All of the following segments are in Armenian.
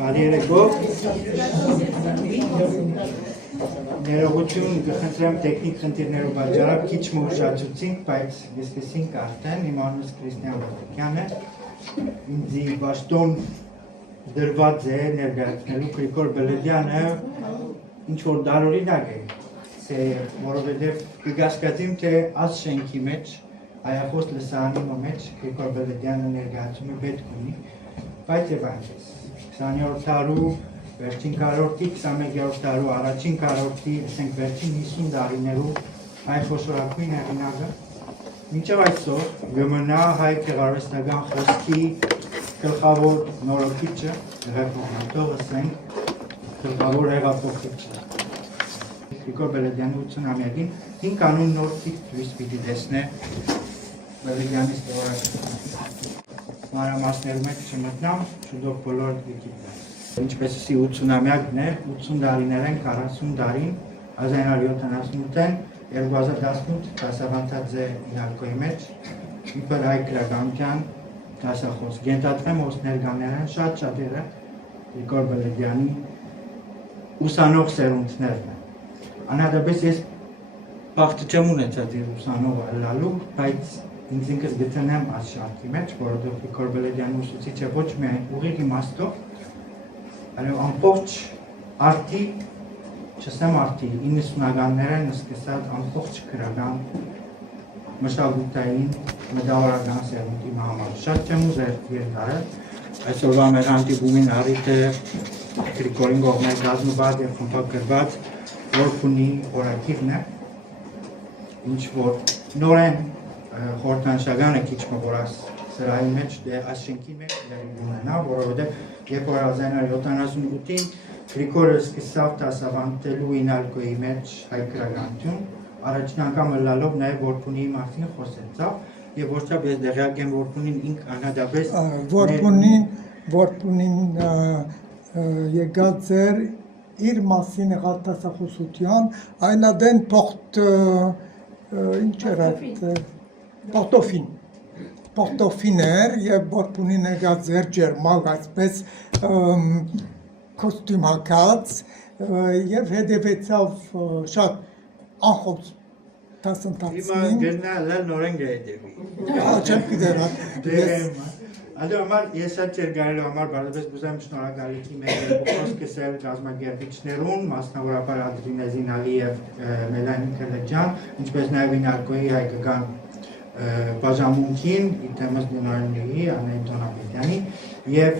Բարերեկո ներողություն կխնդրեմ տեխնիկ խնդիրներով պատճառով քիչ ուշացուցինք, բայց ես լսինք արդեն իմ անունս Քրիստիան Ովկյանն է, ինձ բաշտոն դրված է ներկայացնելու Գրիգոր Բելեդյանը ինչ որ դարօրինակ է, որովհետև կգասկածեմ թե աս շենքի մեջ հայախոս լսարանի մեջ Գրիգոր Բելեդյանը ներկայացումը պետք ունի, բայց եւ այնպես 20-րդ դարու վերջին քառորդի, 21-րդ դարու առաջին քառորդի, ասենք վերջին 50 տարիներու հայ խոշորագույն հեղինակը մինչև այսօր գմնա հայ գեղարվեստական խոսքի գլխավոր նորոգիչը, հեղափոխող ասենք գլխավոր հեղափոխիչը Գրիգոր Բելեդյանի 80-ամյակին 5 կանոն նոր ցույց պիտի տեսնե Բելեդյանի ստորագրությունը մանրամասներում եք չմտնամ, շուտով բոլոր գիտիք ինչպես ասի 80-ամյակն է, 80 տարիներ են, 40 տարին, 1978-ին, 2018 դասավանդած է ինալկոյի մեջ, իբր հայ գրականության դասախոս, գենտատվեմ ոս ներկաներ են, շատ շատերը Գրիգոր Բելեդյանի ուսանող սերունդներն են, անհատապես ես բախտը չեմ ունեցած իր ուսանող ալալու, բայց ինձ ինքս գտնեմ այս շարքի մեջ, որովհետև Գրիգոր Բելեդյանի ուսուցիչը ոչ միայն ուղիղ իմաստով, այլև ամբողջ արտի, չասեմ արտի, 90-ականներն սկսած ամբողջ գրական մշակութային մտավորական սերունդի համար։ Շատ չեմ ուզեր երկարել, այսօրվա մեր հանդիպումին առիթը Գրիգորին կողմեր կազմված եւ խմբագրված որբունի օրակիրն է, ինչ որ նորեն խորհրդանշականը քիչ մոռաս սրահի մեջ այս շենքի մեջ ունենա, որովհետև երբ որ 1978-ին Գրիգորը սկսավ դասավանդելու ինալկոյի մեջ հայ գրականություն, առաջին անգամ լալով նաև որբունի մասին խոսեցավ եւ որչափ ես դեղյակ եմ որբունին ինք անհատապես որբունին եկած էր իր մասին եղած դասախոսության այնադեն թողտ ինչ էր այդ Պորտոֆին էր և որբունին եկած էր ջերմակ այսպես կոստյում հագած և հետևեցավ շատ անխոս դասընթացին։ Հիմա գնալ նորեն գայդեվի։ Չեմ գիտեր Ադո համար ես շատ չեր գարելու համար բարդապես բուզեմ շնորհակալություն մեր խոսքս էլ կազմակերպիչներուն, մասնավորապես Ադրինեզին Ալիև, Մելանին Քելեջյան, ինչպես նաև ինալկոյի հայկական բաժանմունքին, իտեմս դոնարների, Աննայի Տոնապետյանի և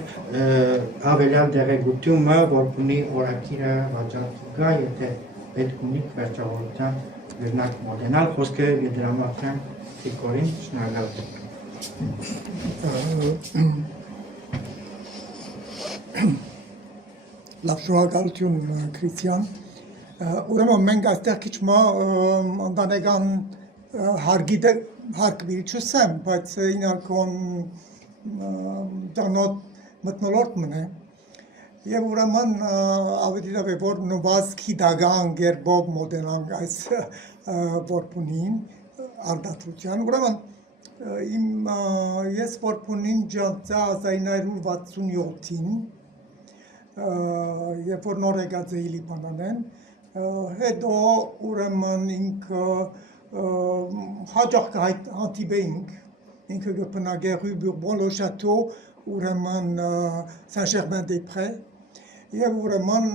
հավելյալ դեղեցությունը, որբունի օրակիրը վաճառքի գա, եթե պետք ունիք վերջավորության վերնակ մոտենալ, խոսքը եդրամատրեմ Գրիգորին, շնորհակալություն։ Լավ շնորհակալություն Քրիստիան, ուրեմն մենք այստեղ քիչ ընտանեկան հարկ բիլչուսեմ, բայց ինալկոն դանոտ մտնոլորտ մնե և ուրեմն ավելի լավ է, որ նվազքի դագան գերբով մոդենանք այս որբունին արդատրության, ուրեմն ես որբունին ջանցա 1967-ին, երբ որ նոր եկած էի Լիբանանեն, հետո ուրեմն ինքը հաճախ կհանդիպեինք, ինքը կբնակեր Rue Bourbon-le-Château, ուրեմն Saint-Germain-des-Prés, և ուրեմն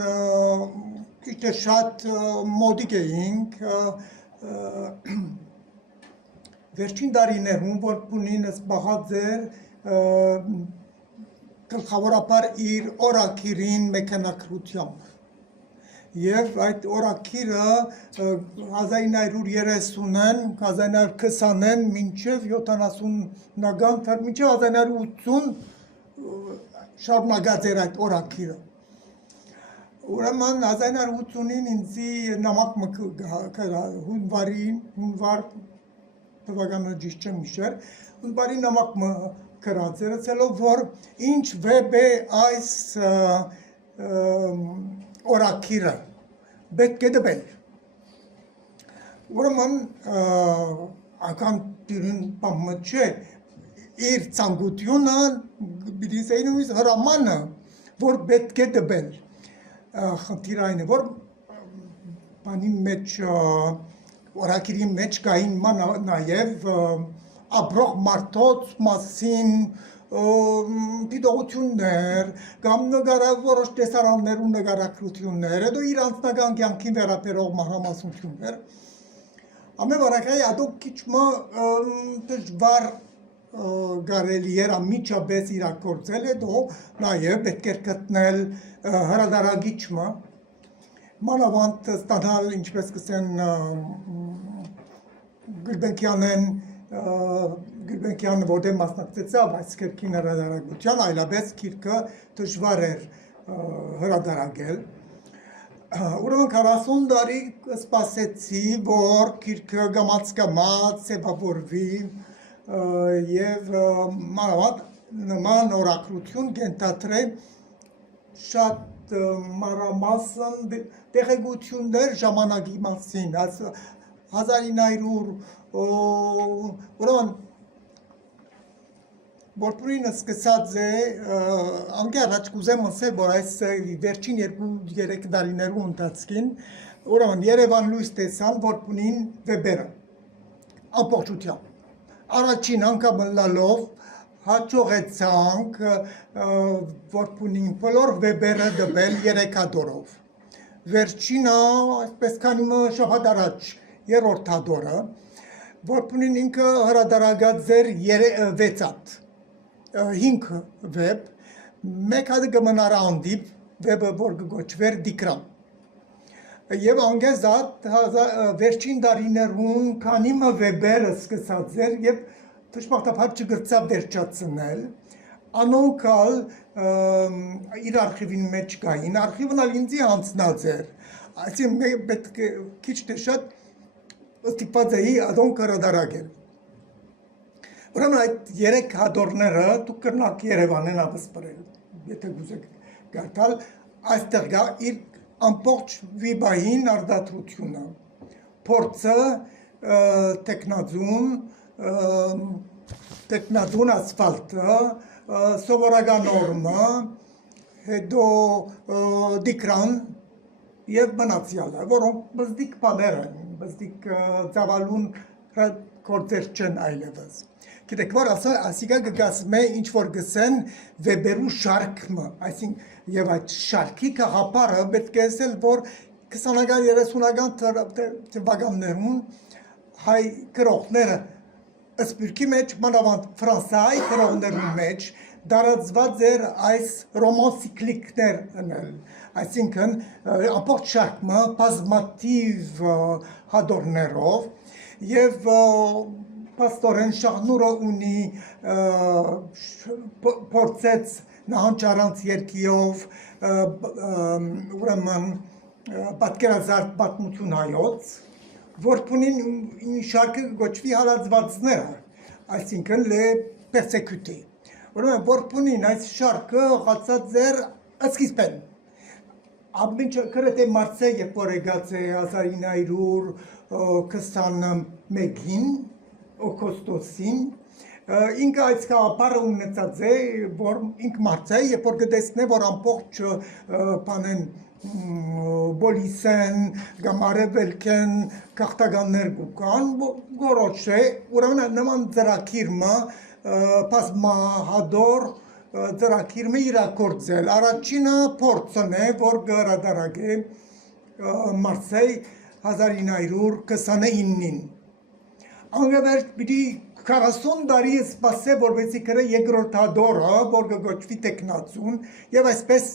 քիչ շատ մոդիկ էինք, վերջին տարիներում որբունին զբաղած էր գլխավորապես իր օրակիրին մեքենագրությամբ և այդ օրակիրը 1930-ին, 1920-ին մինչև 70-ական, մինչև 1980 շարունակած էր այդ օրակիրը։ Ուրեմն 1980-ին ինձի նամակ մկրա հունվար թվականը ճիշտ չեմ հիշեր, հունվարի նամակ մկրած էր, ասելով որ ինչ վեբ է այս օրակիրը պետք է դպել։ Ուրեմն ական դիրին պամը չէ, իր ծանգությունը բիդիսեինումից հրամանը որ պետք է դբել խնդիրը այն է որ բանի մեջ օրակիրի մեջ կային նաև ապրող մարդոց մասին դիտողություններ կամ որոշ տեսարաններ ու նկարագրություններ, հետո իր անձնական կյանքին վերաբերող մանրամասնություններ։ Ամենավարակայի ադոք քիչ դժվար կարելի էր անմիջապես իրագործել, հետո նաև պետք էր գտնել հրադարագիչը, մանավանդ ստանալ, ինչպես կսեն Գուլբենկյանը որտեղ մասնակցեցավ այս քրքին հրադարագության, այլապես քիրքը դժվար էր հրադարագել։ Ուրեմն 40 տարի սպասեցի, որ քիրքը գամած ձևավորվի եւ մանավանդ նման օրակրություն կենթադրե շատ մանրամասն տեղեկություններ ժամանակի մասին, 1900 ուրեմն Որպուրինը սկսած է անկեղաչ կուզեմ ասել, որ այս վերջին 2-3 տարիներու ընթացքին ուրեմն Երևան լույս տեսան Որպունին վեբերը ամբողջությամբ առաջին անգամ լալով հաջողեցանք Որպունին բոլոր վեբերը դբել 3 հատորով վերջինը այսպես քանի շաբաթ առաջ 3-րդ հատորը Որպունին ինքը հրադարագած էր 6 հատ 5 վեբ, մեկ հատը կմնար անդիպ, վեբը որ կգոչվեր դիկրամ։ Եվ անգեզատ վերջին տարիներուն քանիմը վեբերը սկսած էր և թշմաղտապար չգրծավ վերջացնել, անոնքալ իր արխիվին մեջ կային, արխիվն ալ ինձի հանցնած էր, այսին պետք քիչ թե շատ ստիպված էի ադոնք հրադարագել։ Ուրեմն այդ 3 հատորները դուք կրնակ Երևանեն ապսպրել, եթե գուզեք գարտալ, այստեղ գա իր ամբողջ վիբային արդատրությունը, փորձը, տեքնածուն ասֆալտը, սովորական նորմը, հետո դիկրան և մնացյալը, որոնք բզդիկ բաներ են, բզդիկ ծավալուն գործեր չեն այլևս։ Գիտեք, որ ասիկա կգասմ է ինչ-որ գսեն վեբերու շարքմը, այսինք և այդ շարքի կաղապարը պետք է ասել, որ 20-ական, 30-ական թվականներուն հայ գրողները ըսպյուրքի մեջ, մանավանդ ֆրանսահայ գրողներուն մեջ դարածված էր այս ռոմանսիկլիկներ ընել, այսինքն ամբողջ շարքմը բազմաթիվ հատորներով և պաստորեն Շահնուրը ունի փորձեց նահանջարանց երկիով ուրեմն պատկերազարդ պատմություն հայոց, Որպունին շարքը գոչվի հալածվածները, այսինքն լե պերսեկուտի։ Ուրեմն Որպունին այս շարքը հացած էր սկիզբեն, ամենը գրեթե Մարսե երբ որ եկած է 1921-ին օգոստոսին ինքը այս գաղափարը ունեցած է, որ ինք Մարսե երբ որ կտեսնե, որ ամբողջ բանեն բոլիսեն, գամարևելքեն, գաղթականներ կան, գորոշ է, ուրեմն նման ծրագիրը բազմահատոր ծրագիրը իրագործել։ Առաջինը փորձն է, որ կհրադարագե Մարսեյ 1929-ին։ Անգևերջ պիտի 40 տարի սպասե, որպեսզի գրե երկրորդ հատորը, որ կգոչվի տեքնածուն, և այսպես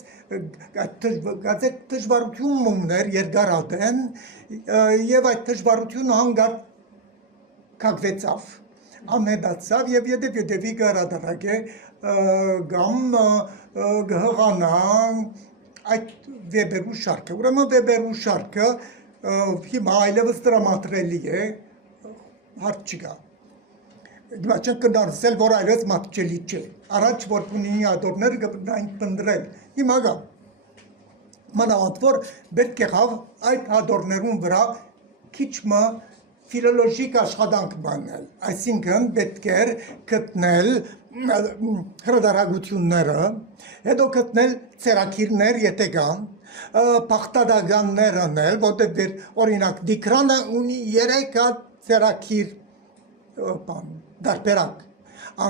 դժվարություն ուներ երկարատեն, և այդ դժվարությունը հանգարտ կակվեցավ, ամեդացավ, և ետևի կհրադարագե կամ կհղանա այդ վեբերու շարքը։ Ուրեմն վեբերու շարքը հիմա այլևս տրամադրելի է, հարց չկա։ Հիմա չենք կդարձել, որ այլևս մատչելի չէ։ Առաջ Որպունինի հատորները կպնային պնդրել, հիմա կա։ Մանավանդ որ պետք եղավ այդ հատորներուն վրա քիչմը ֆիլոլոգիկ աշխատանք բանել, այսինքն պետք էր գտնել հրադարագությունները, հետո գտնել ցերակիրներ, եթե կան, փախտադականներ անել, որտեղ օրինակ Դիկրանը ունի 3 հատ ցերակիր դարբերակ,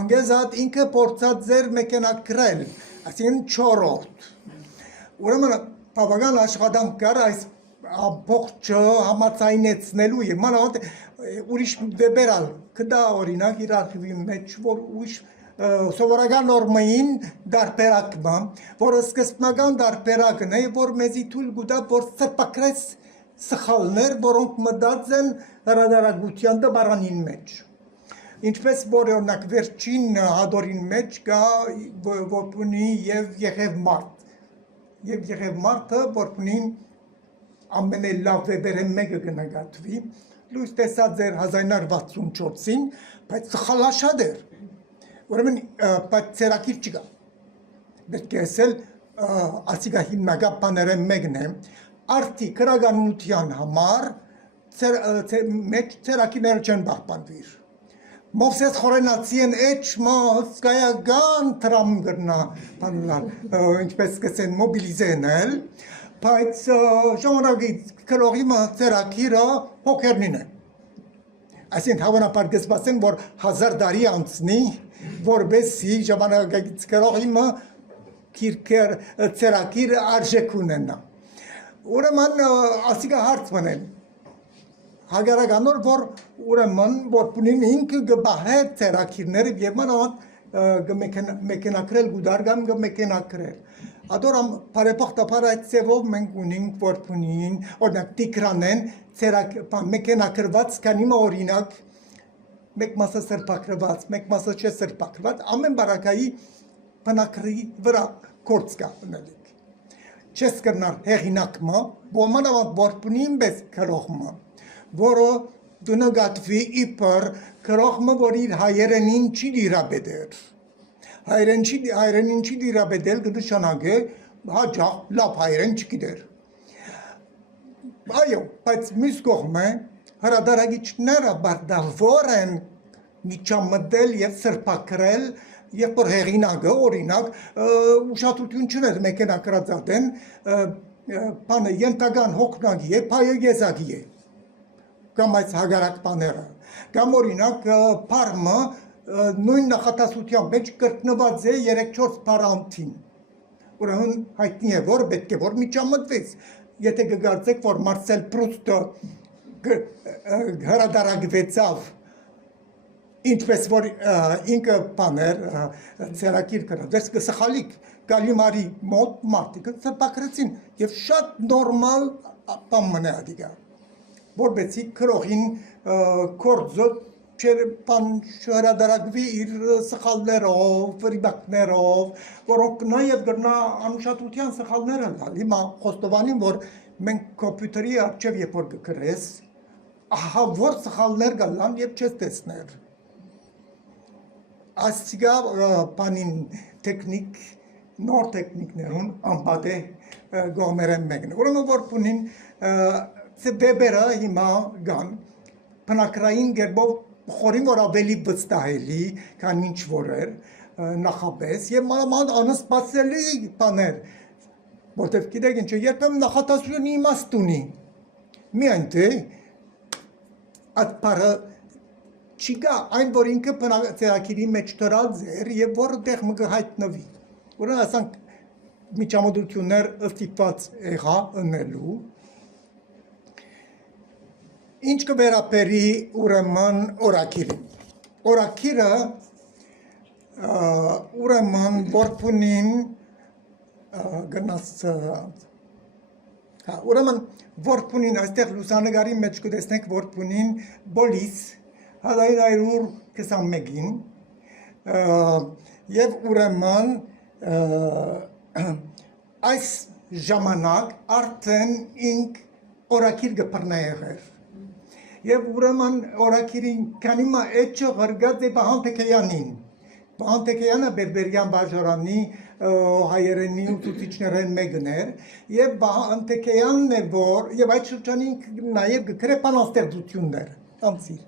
անգեզատ ինքը փորձած էր մեքենագրել, այսինքն 4-րդ, ուրեմն բավական աշխատանք կար այս ամբողջը համաձայնեցնելու եւ մանավանդ ուրիշ վեբերալ կդա օրինակ իր արխիվի մեջ որ ուրիշ սովորական նորմային դարբերակն որը սկզբնական դարբերակն է որ մեզի թույլ կտա որ սրբակրես սխալներ որոնք մտած են հրադարագության դբարանին մեջ ինչպես որ օրինակ վերջին հադորին մեջ կա որպունի եւ եղև մարդը որպունի ամենալավ վեբերը մեկը կնկատվի, լույս տեսած էր 1964-ին, բայց սխալաշատ էր, ուրեմն բայց ցերակիր չկա, պետք է ասել ասիկա հիմնական բաները մեկն է, արդի քրագանության համար մեջ ցերակիրները չեն պահպանվիր, Մովսես խորենացի են էջ սկայական տրամ գրնա, ինչպես կսեն մոբիլիզենել, բայց ժամանակից կրողի ցերակիրը հոգերնին է, այսինքն հավանաբար կսպասեն, որ 1000 տարի անցնի, որբեսի ժամանակից կրողի ցերակիրը արժեք ունենա, ուրեմն ասիկա հարց մնեն, հագարականոր որ ուրեմն որ պունին ինքը գբահեր ցերակիրները եւ մանավանդ մեքենագրել գուդար կամ մեքենագրել Ադոր բարեփոխտաբար այդ ծևով մենք ունենք որ պունին օրինակ Տիգրանեն մեքենագրված կանիմը օրինակ մեկ մասը սրբակրված մեկ մասը չէ սրբակրված ամեն բարակայի բնակրի վրա գործ կա ունելիք չես կրնար հեղինակմը մանավանդ որ պունին բես քրողմը որը դնգատվի իբր քրողմը որ իր հայերենին չի դիրաբեդեր հայերենին չի դիրաբեդել կնշանակե հաջող լավ հայերեն չգիտեր այո բայց մյուս կողմը հրադարագիչները բարտավոր են միջամտել եւ սրբակրել եւ որ հեղինակը օրինակ ուշադրություն չուներ մեքենագրածատեն բանը ենթական հոգնագի է փայեգեզագի է կամ այս հագարակ բաները կամ օրինակ փարմը նույն նախատասության մեջ կրկնված է 3-4 պարանտին ուրեմն հայտնի է որ պետք է որ միջամտվեց եթե կգործեք որ Մարսել Պրուստը հրադարագվեցավ ինչպես որ ինքը բաներ ցերակիր կրած կսխալիկ Գալիմարի մոտ մարդիկը սրբակրեցին եւ շատ նորմալ բան մնա դիգա որբեցի քրողին կորձը չերպան հրադարագվի իր սխալներով, վրիբակներով, որոնք նաև գրնա անուշադրության սխալներ են տալ։ Հիմա խոստովանին, որ մենք կոմպյուտերի առջև երբ որ կգրես, ահա որ սխալներ գալան եւ չես տեսներ։ Ասիգա բանին տեխնիկ, նոր տեխնիկներուն անպատե գոմերեն մեկն։ Ուրեմն որ բունին վեբերը հիմա գան բնակրային գերբով խորին որ ավելի վստահելի, քան ինչ որ էր նախապես եւ մանավանդ անսպասելի բաներ, որտեվ գիտեք ինչ է, երբեմն նախատեսությունը իմաստ ունի։ Միայն թե այդ բառը չկա, այն որ ինքը բնակցակիրի մեջ դրած էր եւ որը տեղ մը հայտնվի։ Ուրեմն ասանք միջամտություններ ստիպված եղա ընելու Ինչ կվերապերի ուրեմն օրակիրին։ Օրակիրը ուրեմն որպունին գնաց ուրեմն որպունին այստեղ լուսանկարի մեջ կտեսնենք որպունին բոլիս 1921-ին եւ ուրեմն այս ժամանակ արդեն ինք օրակիր գբռնա եղեր Եվ ուրեմն օրակիրին կանիմա էջը ղրգած է Բահանտեքեյանին։ Բահանտեքեյանը բերբերյան բաժարանի հայերենի ուսուցիչներեն մեկն էր եւ Բահանտեքեյանն է որ եւ այդ շրջանին նաեւ գրե բանաստեղծություններ անցիր։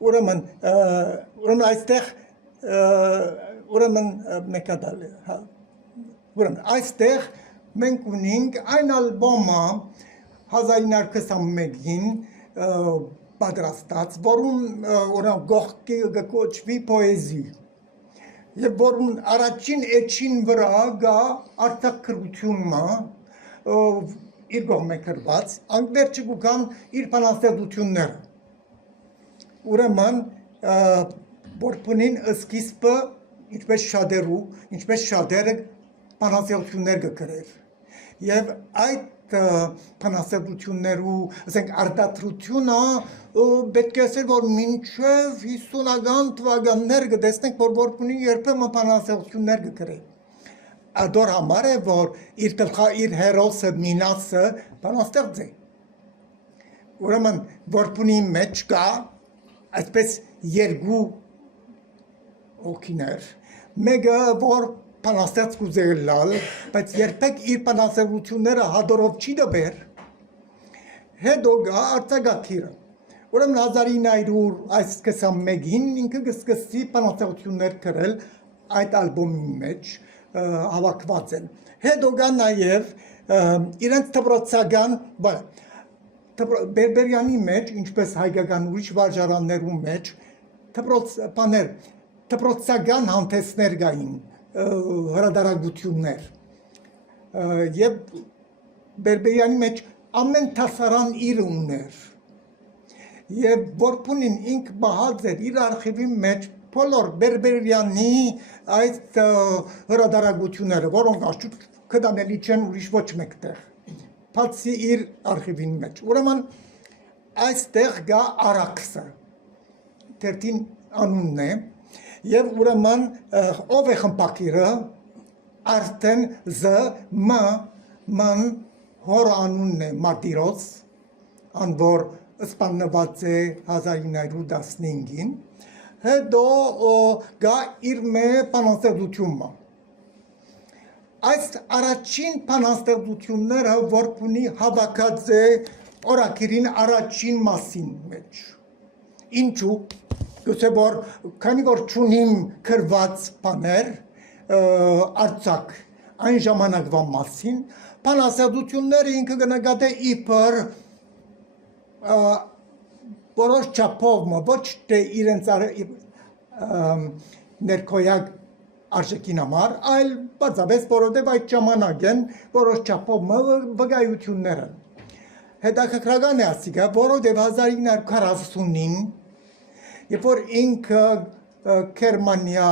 Ուրեմն այստեղ ուրեմն մեկադալ է, հա։ Ուրեմն այստեղ մենք ունենք այն ալբոմը 1921-ին պատրաստած, որում ուրեմն գողքի գոչվի պոեզի։ Եվ որում առաջին էջին վրա գա արտաքրությունը իր կողմը գրված, անգլերենը կգան իր բանաստեղծությունները։ Ուրեմն որպունին սկիզբը ինչպես շատերը բանաստեղծություններ կգրեր։ Եվ այդ բանաստեղծություններու, ասենք արտադրությունը պետք է ասել, որ մինչև 50-ական թվականներ կտեսնենք, որ որպունին երբեմն բանաստեղծություններ կգրեր։ Ադոր համար է, որ իր հերոսը Մինասը բանաստեղծ է։ Ուրեմն որպունի մեջ կա այսպես երկու օքիներ, մեկը որ բանաստեղծ կուզել լալ, բայց երբեք իր բանաստեղծությունները հադորով չի դբեր, հետո գա արձակագիրը։ Ուրեմն 1921-ին ինքը կսկսի բանաստեղծություններ գրել այդ ալբոմի մեջ հավաքված են։ Հետո գա նաև իրենց դպրոցական, Բերբերյանի մեջ, ինչպես հայկական ուրիշ վարժարաններու մեջ, դպրոցական հանդեսներ կային, հրատարակություններ։ Եվ Բերբերյանի մեջ ամեն դասարան իր ուներ։ Եվ որպունին ինք բահած էր իր արխիվի մեջ բոլոր Բերբերյանի այդ հրատարակությունները, որոնք աշխուտ կդանելի չեն ուրիշ ոչ մեկտեղ, բացի իր արխիվին մեջ։ Ուրեմն այստեղ գա Արաքսը, թերթին անունն է, եւ ուրեմն ով է խմբակիրը, արդեն ման հոր անունն է Մարտիրոս, անոր սպանված է 1915-ին, հետո գա իր բանաստեղծությունը։ Այս առաջին բանաստեղծությունները որպունի հավաքած է օրակիրին առաջին մասին մեջ։ Ինչու՞, գուցե որ քանի որ չունիմ գրված բաներ արձակ այն ժամանակվա մասին, բանաստեղծությունները ինքը կնկատե իբր որոշ չափով, ոչ թե իրենց ներքոյակ արժեքին համար, այլ բացապես որովհետև այդ ժամանակ են որոշ չափով վկայությունները։ Հետաքրքրական է ասիկա, որովհետև 1940-ին, երբ որ ինքը Գերմանիա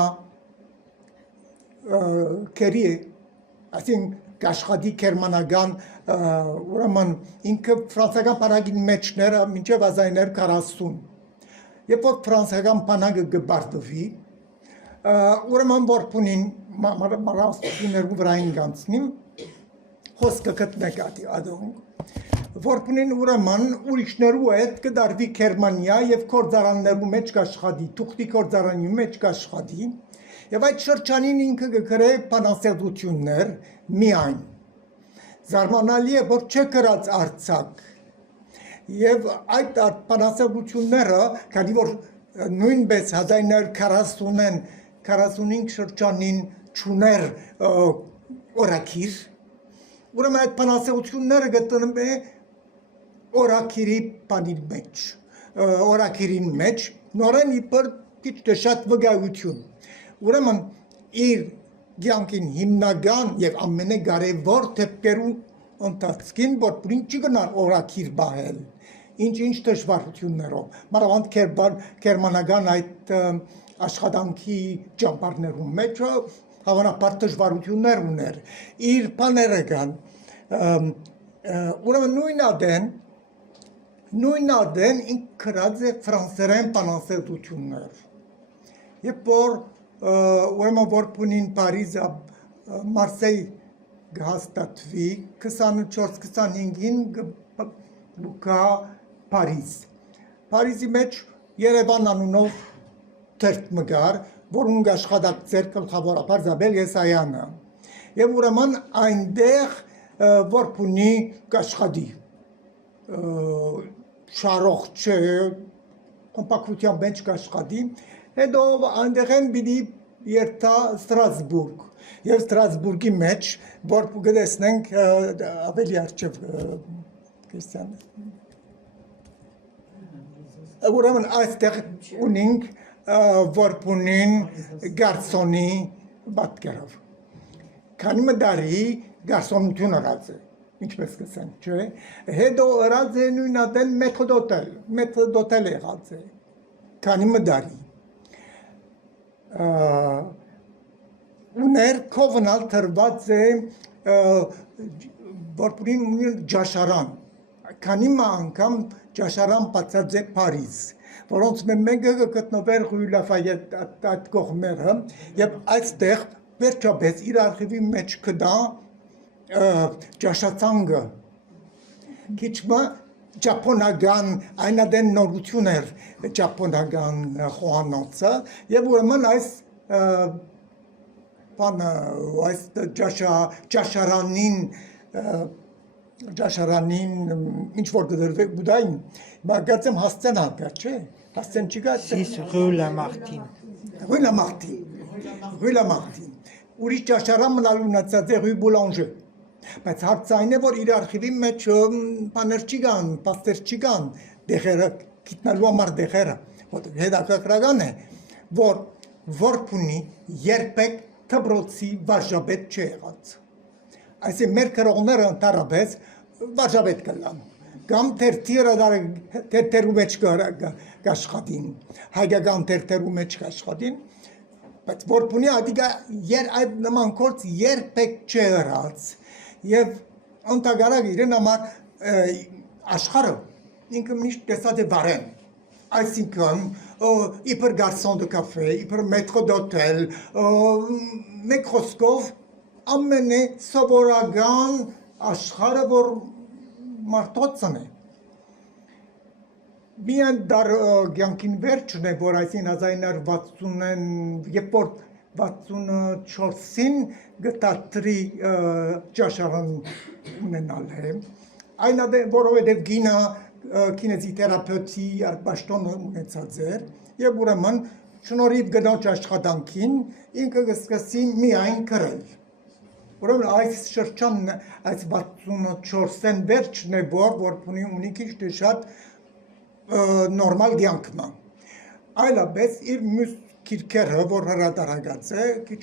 կերի է, այսինքն կաշխատի գերմանական, ուրեմն ինքը ֆրանսիական բանակի մեջները մինչև 1940, երբ որ ֆրանսիական բանակը կբարձվի, ուրեմն որպունին մարասպություններու վրային գանցնիմ, խոսքը կտնեկատի ադոնք, որպունին ուրեմն ուրիշներու հետ կդարվի Գերմանիա և կործարաններու մեջ կաշխատի, թուղթի կործարանի մեջ կաշխատի, և այդ շրջանին ինքը կգրե բանաստեղծություններ միայն։ Զարմանալի է, որ չէ գրած արձակ, և այդ բանաստեղծությունները, քանի որ նույնպես 1940-45 շրջանին չուներ օրակիր, ուրեմն այդ բանաստեղծությունները գտնվում է օրակիրին մեջ, նորեն իբր քիչ թե շատ վկայություն։ Ուրեմն իր կյանքին հիմնական եւ ամենակարևոր դեպքերու ընթացքին որպրին չգնար օրակիր բահել, ինչ դժվարություններով, մանավանդ գերմանական այդ աշխատանքի ճամբարներում մեջ հավանաբար դժվարություններ ուներ, իր բաները կան, ուրեմն նույն ադեն ինք գրած է ֆրանսերեն բանաստեղծություններ, երբ որ ուրեմն որպունին Փարիզը Մարսեյ կհաստատվի 24-25-ին գա Փարիզ։ Փարիզի մեջ Երևան անունով թերթ մգար, որոնք աշխատակցեր գլխավորապես Զաբել Եսայանը։ Եվ ուրեմն այնտեղ որպունի կաշխատի շարող չէ, կոմպակտության մեջ կաշխատի, հետո այնտեղ են պիտի երթա Ստրասբուրգ, եւ Ստրասբուրգի մեջ, որ գտեսնենք ավելի արջև Քրիստիան։ Ուրեմն այստեղ ունենք որպունին գարսոնի պատկերով։ Քանի մդարի գարսոնություն ըրած է, ինչպես կսենք, չէ։ Հետո ըրած է նույնատեն մեթոդոտել եղած է, քանի մդարի։ Ուներ կովնալ թրված է որպունին ունի ջաշարան, քանի անգամ ջաշարան բացած է Փարիզ, որոնց մեկը գտնվեր Rue Lafayette այդ կողմերը, եւ այստեղ վերջապես իր արխիվի մեջ կդա ջաշացանգը, քիչմա ճապոնական այնադեն նորություն էր ճապոնական խոհանոցը, եւ ուրեմն այս բանը այս ջաշարանին ինչ որ գդրվեք բուդային, մագացեմ հասցեն ալկա, չէ, հասցեն չի գացեմ։ Սիս Rue Lamartine։ Rue Lamartine, ուրիշ ջաշարան մնալ ունացած է Rue Boulanger, բայց հարցը այն է, որ իր արխիվի մեջ բաներ չի կան, պաստեր չի կան, դեղերը, գիտնալու համար դեղերը, որտեղ հետաքրքրական է, որ որպունի երբեք թբրոցի վարժաբեդ չի եղած։ Այսինքն մեր քրողները ընդհանրապես վարժաբեդ կլան, կամ թերթերու մեջ կաշխատին, հայկական թերթերու մեջ կաշխատին, բայց որպունի այդ նման գործ երբեք չի եղած, եւ ընդհանրապես իրեն համար աշխարհը ինքը միշտ տեսած է վարեն, այսինքն իբր գարսոն դե կաֆե, իբր մեթրո դոթել, մեկ խոսքով ամենե սովորական աշխարհը, որ մարդոցն է։ Միայն դար կյանքին վերջն է, որ այսին 1960-ին, երբ որ 64-ին գտատրի ջաշարան ունենալ է, այն որովհետև գինը կինեզիթերապևտի բաշտոն ունեցած էր, եւ ուրեմն շնորհիվ գնոջ աշխատանքին ինքը կսկսի միայն գրել։ Ուրեմն այս շրջանն այս 64-ին վերջն է, որպունի ունի քիչ թե շատ նորմալ կյանքն է։ Այլապես իր մյուս քիրքերը, որ հրատարակած է, քիչ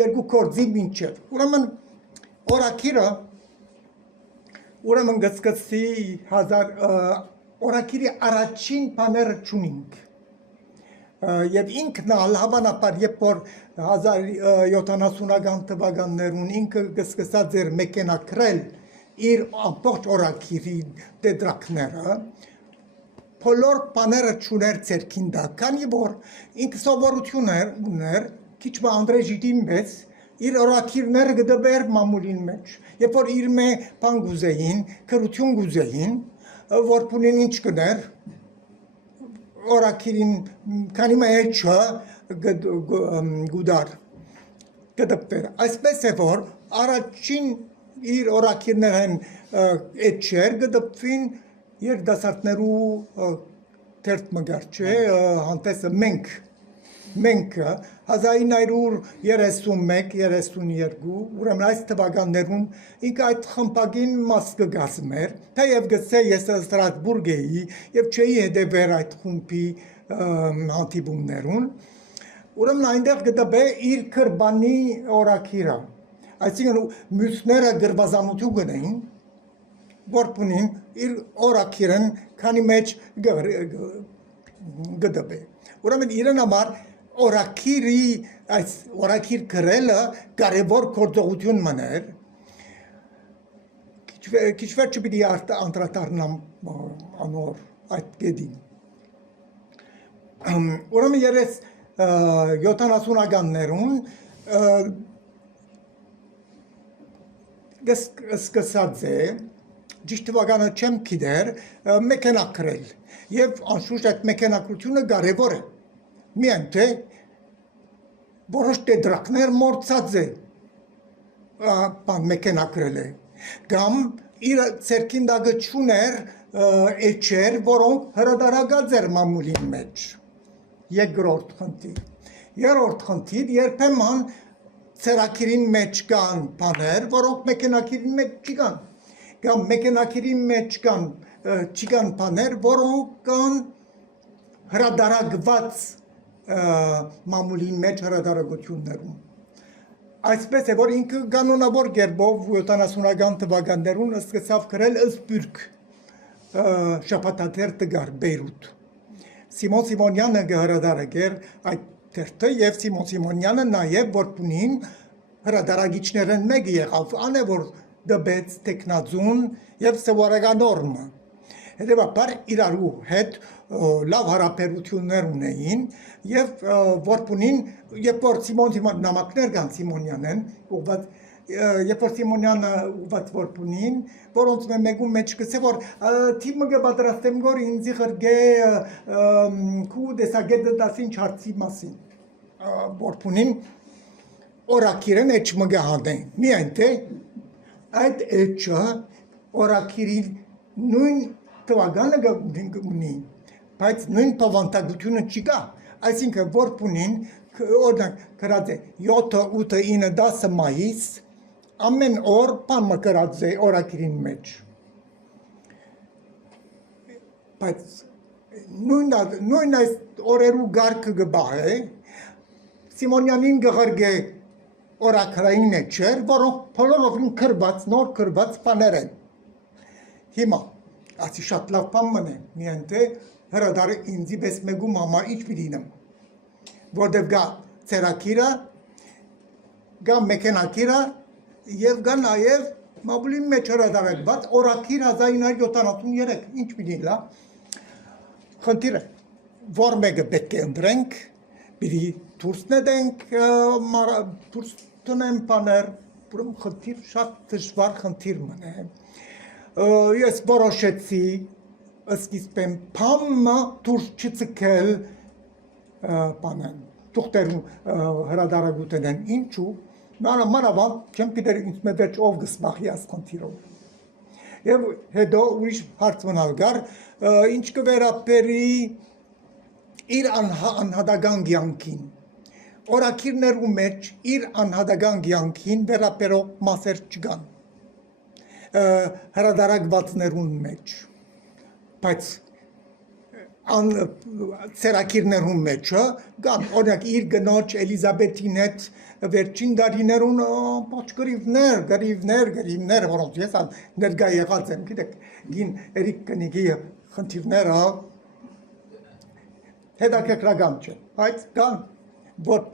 երկու կորձի մինչև։ Ուրեմն օրակիրը ուրեմն գսկսի օրակիրի առաջին բաները չունենք։ Եվ ինքն ալ հավանաբար, երբ որ 1070-ական թվականներուն ինքը գսկսած էր մեքենագրել իր ամբողջ օրակիրի տետրակները, բոլոր բաները չուներ ցերքին դա, քանի որ ինքը սովորություն ուներ, քիչ անդրեժիտի մեծ իր օրակիրները գտաբեր մամուլին մեջ, երբ որ իր բան գուզեին, քրություն գուզեին, որպունին ինչ կներ, օրակիրին քանի մեջը գուդար գտաբեր, այսպես է որ առաջին իր օրակիրներն էջեր գտաբվին երդասարտներու թերթ մգար, չէ, հանդեսը մենք 1931-32, ուրեմն այս թվականներուն ինքը այդ խմբագին մաս կգազմեր, թեև գցե ես Ստրասբուրգ էի եւ չէի հետևեր այդ խումբի հանդիպումներուն, ուրեմն այնտեղ գտաբե իր քրբանի օրակիրը, այսինքն մյուսները գրվածանություն գնային, որպունին իր օրակիրն քանի մեջ գտաբե, ուրեմն իրեն համար օրակիրի, այս օրակիր գրելը կարևոր գործողություն մներ, քիչ վերջը պիտի անդրադառնամ անոր այդ գեդին։ Ուրեմն 70-ականներուն սկսած է, ճիշտ թվականը չեմ գիտեր, մեքենագրել, եւ անշուշտ այդ մեքենագրությունը կարևոր է։ Միայն թե որոշ տետրակներ մորցած է բան մեքենագրել է, կամ իր ցերքին դագը չուներ էջեր, որոնք հրադարագած էր մամուլին մեջ։ Երկրորդ խնդիր։ Երրորդ խնդիր երբեմն ցերակիրին մեջ կան բաներ, որոնք մեքենակիրին մեջ չկան։ Կամ մեքենակիրին մեջ կան չկան բաներ, որոնք կան հրադարագված մամուլին մեջ հրադարագություններում։ Այսպես է, որ ինքը կանոնավոր գերբով 70-ական թվականներուն սկսավ գրել ըսպուրք շապատատեր տգար Բեյրութ։ Սիմոն Սիմոնյանը հրադարագեր այդ թերթը և Սիմոն Սիմոնյանը նաև որպունին հրադարագիչներն մեկը եղավ, անե որ դբեց տեքնածուն և սովորական նորմը։ Հետևաբար իրարու հետ լավ հարաբերություններ ունեին եւ որպունին երբ որ Սիմոն նամակներ կան Սիմոնյանեն ուղված երբ որ Սիմոնյանը ուղված որպունին որոնց մեկում մեջ կսե որ թիմը կպատրաստեմ որ ինձ խրգե քու դեսագետը դասին չարցի մասին որպունին օրակիրեն էջ մգահանեն միայն թե այդ էջը օրակիրի նույն թվականը ունի բայց նույն բավանդակությունը չկա այսինքն որպունին օրինակ գրած է 7, 8, 9, 10 մայիս ամեն օր բանը գրած է օրակիրին մեջ բայց նույն այս օրերու գարկը գբահե Սիմոնյանին գղրգե օրակրային էջեր որոնք բոլորովին կրված նոր կրված բաներ են հիմա ասի շատ լավ բան մնե միայն թե հրադարը ինձի պես մեկում համար ինչ պիտինեմ որտև գա ցերակիրը գա մեքենակիրը եւ գա նաեւ մաբուլի մեջ հրադարակված օրակիր 1973 ինչ պիտի լա խնդիրը որ մեկը պետք է ընտրենք պիտի դուրս նետենք դուրս տնեմ բաներ ուրեմն խնդիր շատ դժվար խնդիր մնե ես որոշեցի սկիզբեն փամը դուրս չցկել բանան թուղթերու հրադարագութեն ինչու մանավանդ չեմ գիտեր ինձ մեջ ով գսմախի այս խնդիրով եւ հետո ուրիշ հարց մնալ գար ինչ կվերապերի իր անհատական կյանքին օրակիրներու մեջ իր անհատական կյանքին վերապերող մասեր չկան հրադարագվածներուն մեջ բայց ցերակիրներուն մեջը կամ օրինակ իր գնոջ Էլիզաբեթին հետ վերջին դարիներուն ոչ գրիվներ որոնց ես ներկա եղած եմ գիտեք գին Էրիկ կնիգի խնդիրները հետաքրքրական չէ բայց կան որ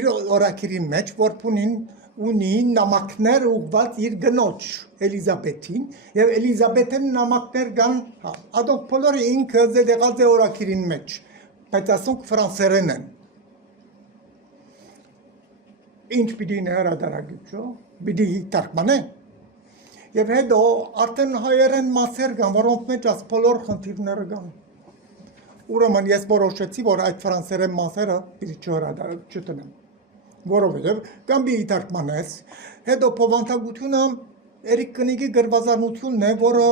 իր օրակիրի մեջ որպունին ունի նամակներ ուղված իր գնոջ Էլիզաբեթին եւ Էլիզաբեթեն նամակներ կան ադոք բոլորը ինքը դեղած է օրակիրին մեջ բայց ասոնք ֆրանսերեն են ինչ պիտի հրադարագիչը պիտի թարգմանե եւ հետո արդեն հայերեն մասեր կան որոնց մեջ աս բոլոր խնդիրները կան ուրեմն ես որոշեցի որ այդ ֆրանսերեն մասերը պիտի չհրադարագեմ որովհետև կամ պիտի թարգմանես հետո բովանդակությունը Էրիկ կնիգի գրվածանությունն է որը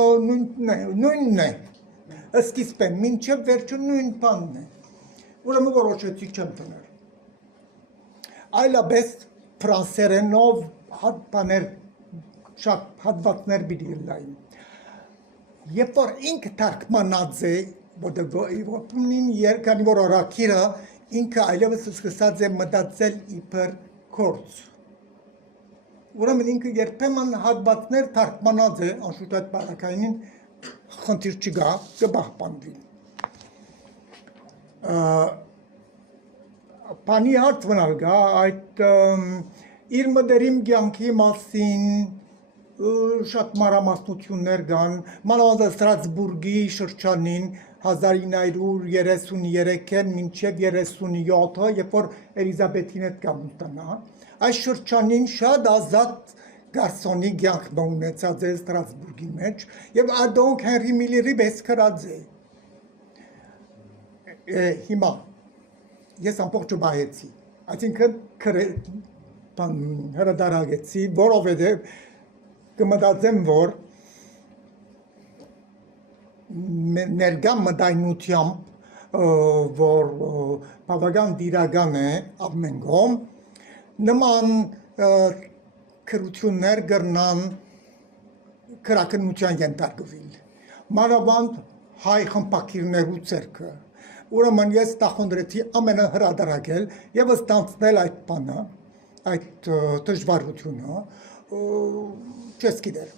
նույնն է սկիզբեն մինչև վերջը նույն բանն է ուրեմն որոշեցի չեմ տներ այլապես ֆրանսերենով բաներ շատ հատվածներ պիտի լային երբ որ ինքը թարգմանած է որպնին երկանի որ օրակիրը ինքը այլևս սկսած է մտածել իբր կորց ուրեմն ինքը երբեմն հատվածներ թարգմանած է անշուշտ այդ բառակայինին խնդիր չկա կպահպանվի բանի հարց մնալ գա այդ իր մտերիմ կյանքի մասին շատ մանրամասնություններ կան մանավանդ Ստրասբուրգի շրջանին 1933-ին մինչև 37-ը, երբ որ Էլիզաբեթին հետ կամուտանա, այս շրջանին շատ ազատ գարսոնի կյանք ունեցած է Ստրասբուրգի մեջ, եւ ադոնք Հենրի Միլլերի պես գրած է։ Հիմա ես ամբողջը բայեցի, այսինքն հրադարագեցի, որովհետև կմտածեմ, որ ներգա մտայնությամբ որ բավական դիրական է ամեն կողմ նման քրություններ կրնան քրակնության ենթարկվել մանավանդ հայ խմբակիրներու ցերկը ուրեմն ես տախոնդրեցի ամենահրադարակել եւ ստանցնել այդ բանը այդ դժվարությունը չես գիտեր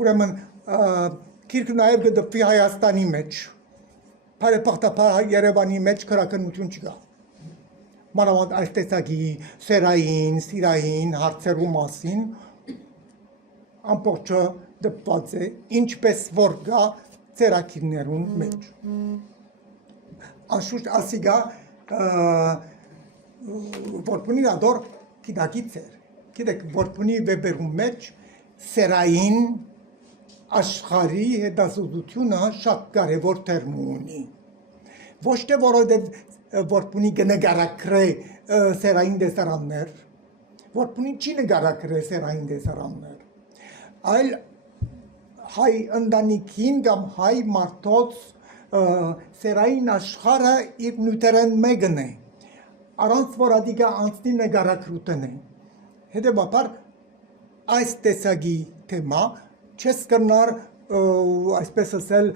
ուրեմն քիրքը նաեւ գտվի Հայաստանի մեջ բարեպախտաբար Երևանի մեջ քրակնություն չկա մանավանդ այս տեսակի սերային, սիրային հարցերու մասին ամբողջը դպված է, ինչպես որ գա ծերակիրներուն մեջ։ Անշուշտ ասիգա որպունի ադոր կիդակից էր, կիդեք որպունի վեբերում մեջ սերային աշխարի հետազոտությունը շատ կարևոր թերմ ունի։ Ոչ թե որովհետև որպունի կնկարագրե սերային դեսարաններ, որպունի չի նկարագրե սերային դեսարաններ, այլ հայ ընտանիքին կամ հայ մարդոց սերային աշխարհը իր նյութերեն մեկն է, առանց որ ադիգա անցնի նկարագրութեն է։ Հետևաբար այս տեսակի թեմա չես կրնար այսպես ասել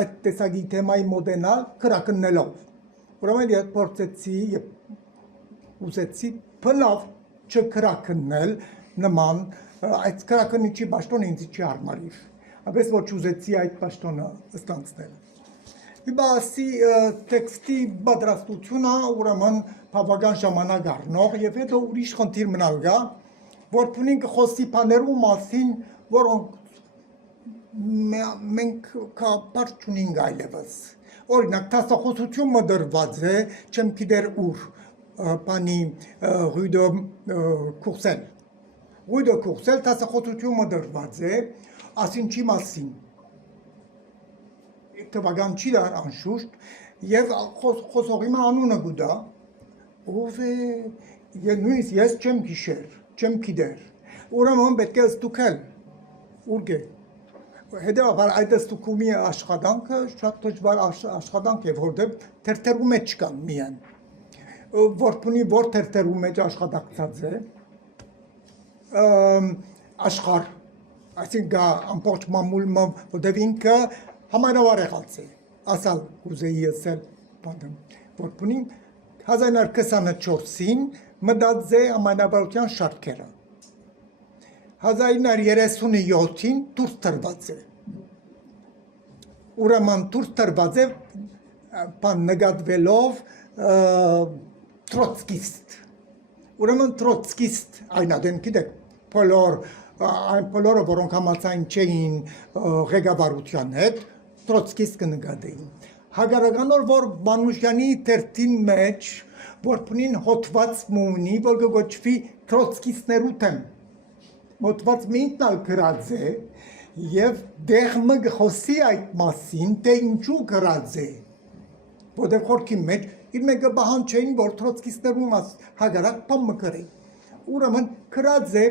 այդ տեսակի թեմայի մոդենալ քրակննելով ուրեմն ես փորձեցի եւ ուզեցի բնավ չքրակնել նման այդ քրակնիչի ճաշտոնը ինձ չի հարմարիր այնպես որ չուզեցի այդ ճաշտոնը ստանցնել Իբասի տեքստի պատրաստությունը ուրեմն բավական ժամանակ առնող եւ հետո ուրիշ խնդիր մնալ գա որ փունին կխոսի բաներու մասին որոնք մենք կապար չունենք այլևս օրինակ տասախոսությունը դրված է չեմ գիտեր ուր բանի Rue de Courcelles տասախոսությունը դրված է ասինչի մասին տվական չի դար անշուշտ եւ խոսողի անունը գուտա ով է նույնիսկ ես չեմ գիշեր չեմ գիտեր ուրեմն պետք է ստուգել ուր է հետևաբար այդ ստուգումի աշխատանքը շատ դժվար աշխատանք է որտեղ թերթերու մեջ կան միայն որպունի որ թերթերու մեջ աշխատակցած է աշխարհ այսինքն ամբողջ մամուլը որտեղ ինքը համանավար եղած է ասալ ուզեի ասել բանը որպունի 1924-ին մտած է համանավարության շարքերը 1937-ին դուրս տրված է ուրեմն դուրս տրված է բան նկատվելով տրոցկիստ ուրեմն տրոցկիստ այնադեմ գիտեք այն բոլորը որոնք համաձայն չէին ղեկավարության հետ տրոցկիստ կնկատեին հագարականոր որ Մանուշյանի թերթին մեջ որպունին հոդված մունի որ կոչվի տրոցկիստներու թեմ հոդված մինքնալ գրած է եւ դեղմը գխոսի այդ մասին թե ինչու գրած է որտեղ խորքի մեջ իր մեկը բահան չէին որ տրոցկիստներու հագարակ բան մկրի ուրեմն գրած է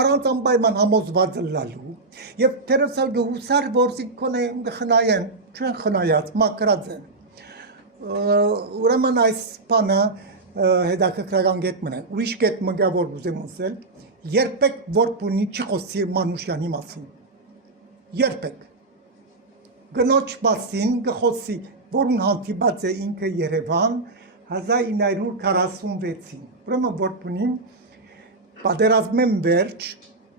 առանց անպայման համոզված լալու եւ թերոսալ գուսար որսի կոնե խնայեն չեն խնայած մակրած են ուրեմն այս բանը հետաքրքրական կետ մնա ուրիշ կետ մգա որ ուզեմ ասել երբեք որպունի չխոսի Մանուշյանի մասին երբեք գնոջ մասին կխոսի որուն հանդիպած է ինքը Երևան 1946-ին ուրեմն որպունին պատերազմեն վերջ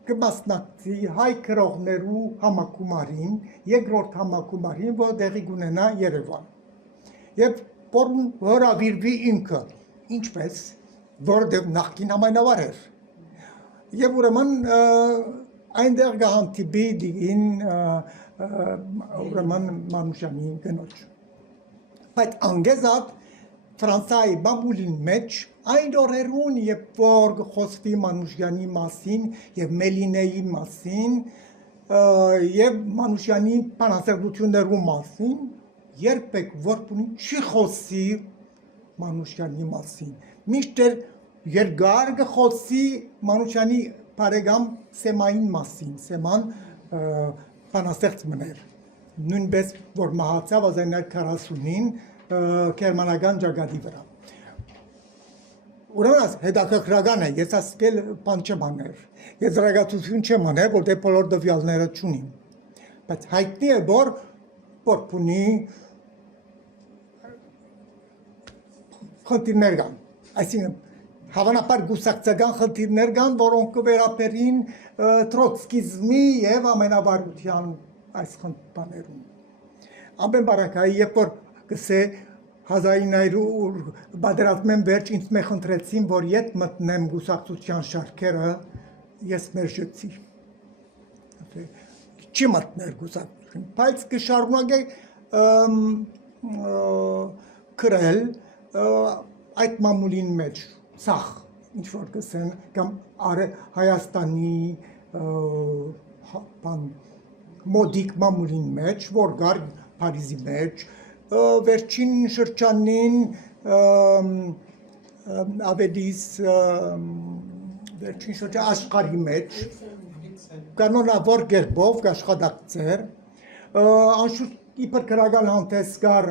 կմասնակցի հայ գրողներու համակումարին երկրորդ համակումարին որ տեղի կունենա Երևան եւ որն հրավիրվի ինքը ինչպես որտեղ նախկին համայնավար էր եւ ուրեմն այնտեղ գահանտիբի դին ուրեմն Մանուշյանի գնոջ բայց անգեզատ Ֆրանսիայի բամուլին մեջ այն օրերուն երբ որ խոսվի Մանուշյանի մասին եւ Մելինեի մասին եւ Մանուշյանի բանաստեղծություններու մասին երբեք որպունի չի խոսի Մանուշյանի մասին միշտ երկար կխոսի Մանուշյանի բարեկամ Սեմային մասին Սեման բանաստեղծ մներ նույնպես որ մահացավ 1940-ին գերմանական ճակատի վրա։ Ուրեմն հետաքրքրական է, ես ասել բան չեմ անել, ես զարգացություն չեմ անել, որտեղ բոլոր տվյալները չունիմ, բայց հայտնի է, որ ունի խնդիրներ կան, այսինքն հավանաբար գուսակցական խնդիրներ կան, որոնք կվերապերին տրոտսկիզմի եւ ամենավարության այս խնդիրներում։ Ամեն բարակայի, երբ որ գսե 1900 պատերազմեն վերջ ինձ մե խնդրեցին, որ ետ մտնեմ գուսակցության շարքերը, ես մերժեցի։ Չի մտներ գուսակցություն, բայց կշարունակեի կրել այդ մամուլին մեջ ցախ ինչ որ կսեն կամ Հայաստանի մոդիկ մամուլին մեջ, որ գար Փարիզի մեջ, վերջին շրջանին ավելիս վերջին շրջան աշխարհի մեջ կանոնավոր կերպով աշխատակցեր անշուշտ իբր քրական հանդես կար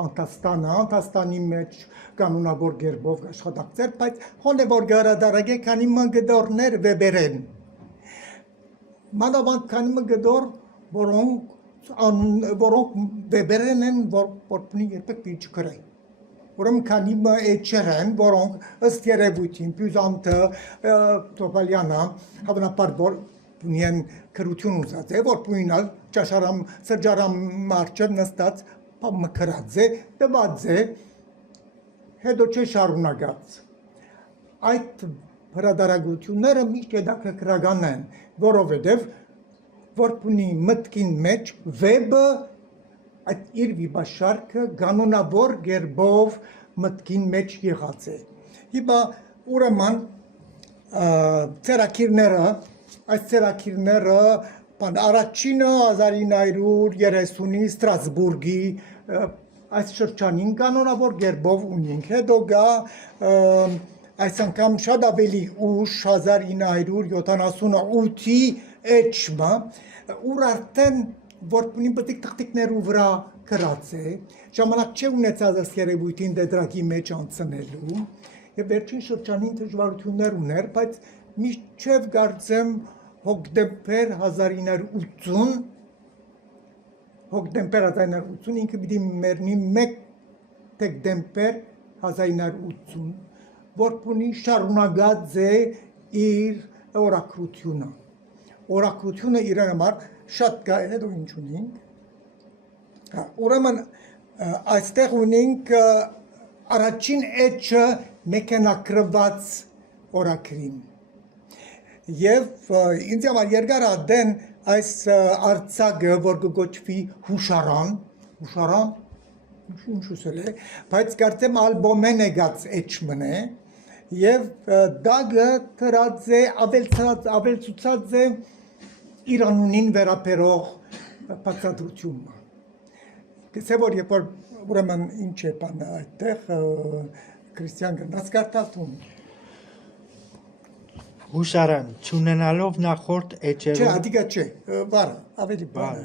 Անտաստանի մեջ կանոնավոր կերպով աշխատակցեր, բայց հոն է որ գարադարագե քանի մանգդորներ վեբերեն մանավանդ քանի մանգդոր որոնք վեբերեն են որ պնի երբեք պիչ կրեն ուրեմն քանի էջեր են որոնք ըստ երևույթին Պյուզանտը Տոպալյանը հավանաբար որ Պունիան քրություն ուզած է, որ պունինալ ճաշարամ, սրջարամ մարչև նստած մկրած է, տված է, հետո չէ շարունակած։ Այդ հրադարագությունները միշտ հետաքրքրական են, որովհետև որ պունի մտքին մեջ վեբը այդ իր վիբաշարքը կանոնավոր գերբով մտքին մեջ եղած է։ Հիմա ուրեմն ծերակիրները Այս ծերակիրները առաջինը 1930-ի Ստրասբուրգի այս շրջանին կանոնավոր գերբով ունենք, հետո գա այս անգամ շատ ավելի ուշ 1978-ի էջմը, ուր արդեն որ պունի բտիկ տղտիկներու վրա կրած է, ժամանակ չէ ունեցած այս երևույթին դեդրակի մեջ անցնելու, և վերջին շրջանին դժվարություններ ուներ, բայց միշտ կարծեմ հոկտեմբեր 1980 ինքը պիտի մեռնի 1 դեկտեմբեր 1980 որ պունի շարունակած է իր օրակրությունը իրեն համար շատ կա հետո ինչ ունենք ուրեմն այստեղ ունենք առաջին էջը մեքենակրված օրակրին Եվ ինձ համար երկար ադեն այս արցակը, որ կգոչվի հուշարան, ինչուս էլ է, բայց կարծեմ ալբոմեն եկած էջմն է, և դագը թրած է, ավելցուցած է իր անունին վերապերող բացատրությունը։ Գսե որ երբ որ ուրեմն ինչ է բանը այդտեղ Քրիստիան գնաց կարտատում Հուշարան, չունենալով նախորդ էջերում... Չէ, ադիկա չէ, բարը, ավելի բարը։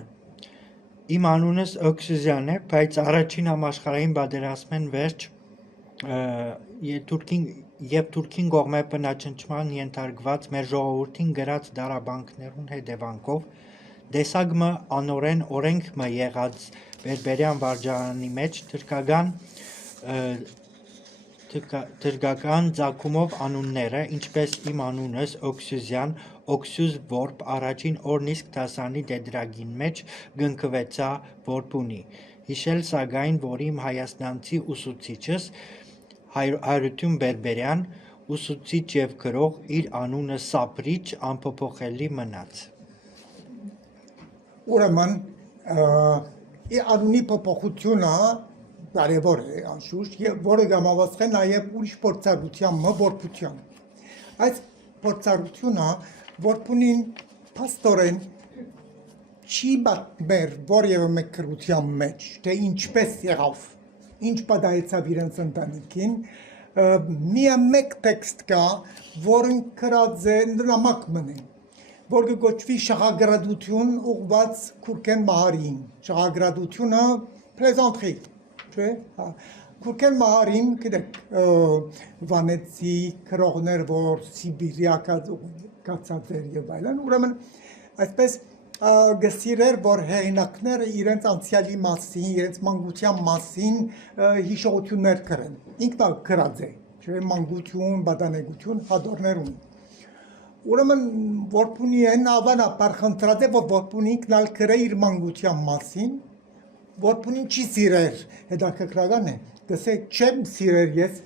Իմ անունս Օքսյուզյան է, բայց առաջին համաշխարհային պատերազմեն վերջ և Թուրքին կողմէ բնաճնճման ենթարկված մեր ժողովուրդին գրած դարաբանքներուն հետևանքով դեսագմը անորեն օրենք մը եղած բերբերյան վարժարանի մեջ թրգական ծագումով անունները, ինչպես իմ անունս Օքսյուզյան, Օքսյուզ որբ առաջին օրնիսկ դասանի դեդրագին մեջ գնքվեցա որբ ունի։ Հիշել սակայն, որ իմ հայաստանցի ուսուցիչս Հարություն Բերբերյան, ուսուցիչ և գրող իր անունը Սապրիչ անփոփոխելի մնաց։ Ուրեմն անունի փոփոխությունը կարևոր է անշուշտ, որը կամավասխե նաև ուրիշ փորձառության որբության։ Այս փորձառությունը որբունին փաստորեն չի պատմեր որևէ մեկ քրության մեջ, թե ինչպես եղավ, ինչ պատահեցավ իրենց ընտանիքին, միայն մեկ տեքստ կա, որն գրած է նամակ մնի, որ կգոչվի շահագրադություն ուղված Քուրքեն Մահարին։ Շահագրադությունը պլեզանտրի, չէ՞։ Քուրքեն Մահարին, գիտեք, վանեցի քրողներ, որ Սիբիրիա կացած էր եւ այլն, ուրեմն այսպես գսիրեր, որ հեղինակները իրենց անցյալի մասին, իրենց մանկության մասին հիշողություններ կրեն։ Ինքն էլ գրած է, չէ՞, մանկություն, բադանեգություն, հադորներ ունի։ Ուրեմն որպունի են ավանապար խնդրած է, որ որպունի ինքն էլ գրե իր մանկության մասին, որպունին չի սիրեր, հետաքրքրական է, գսե չեմ սիրեր ես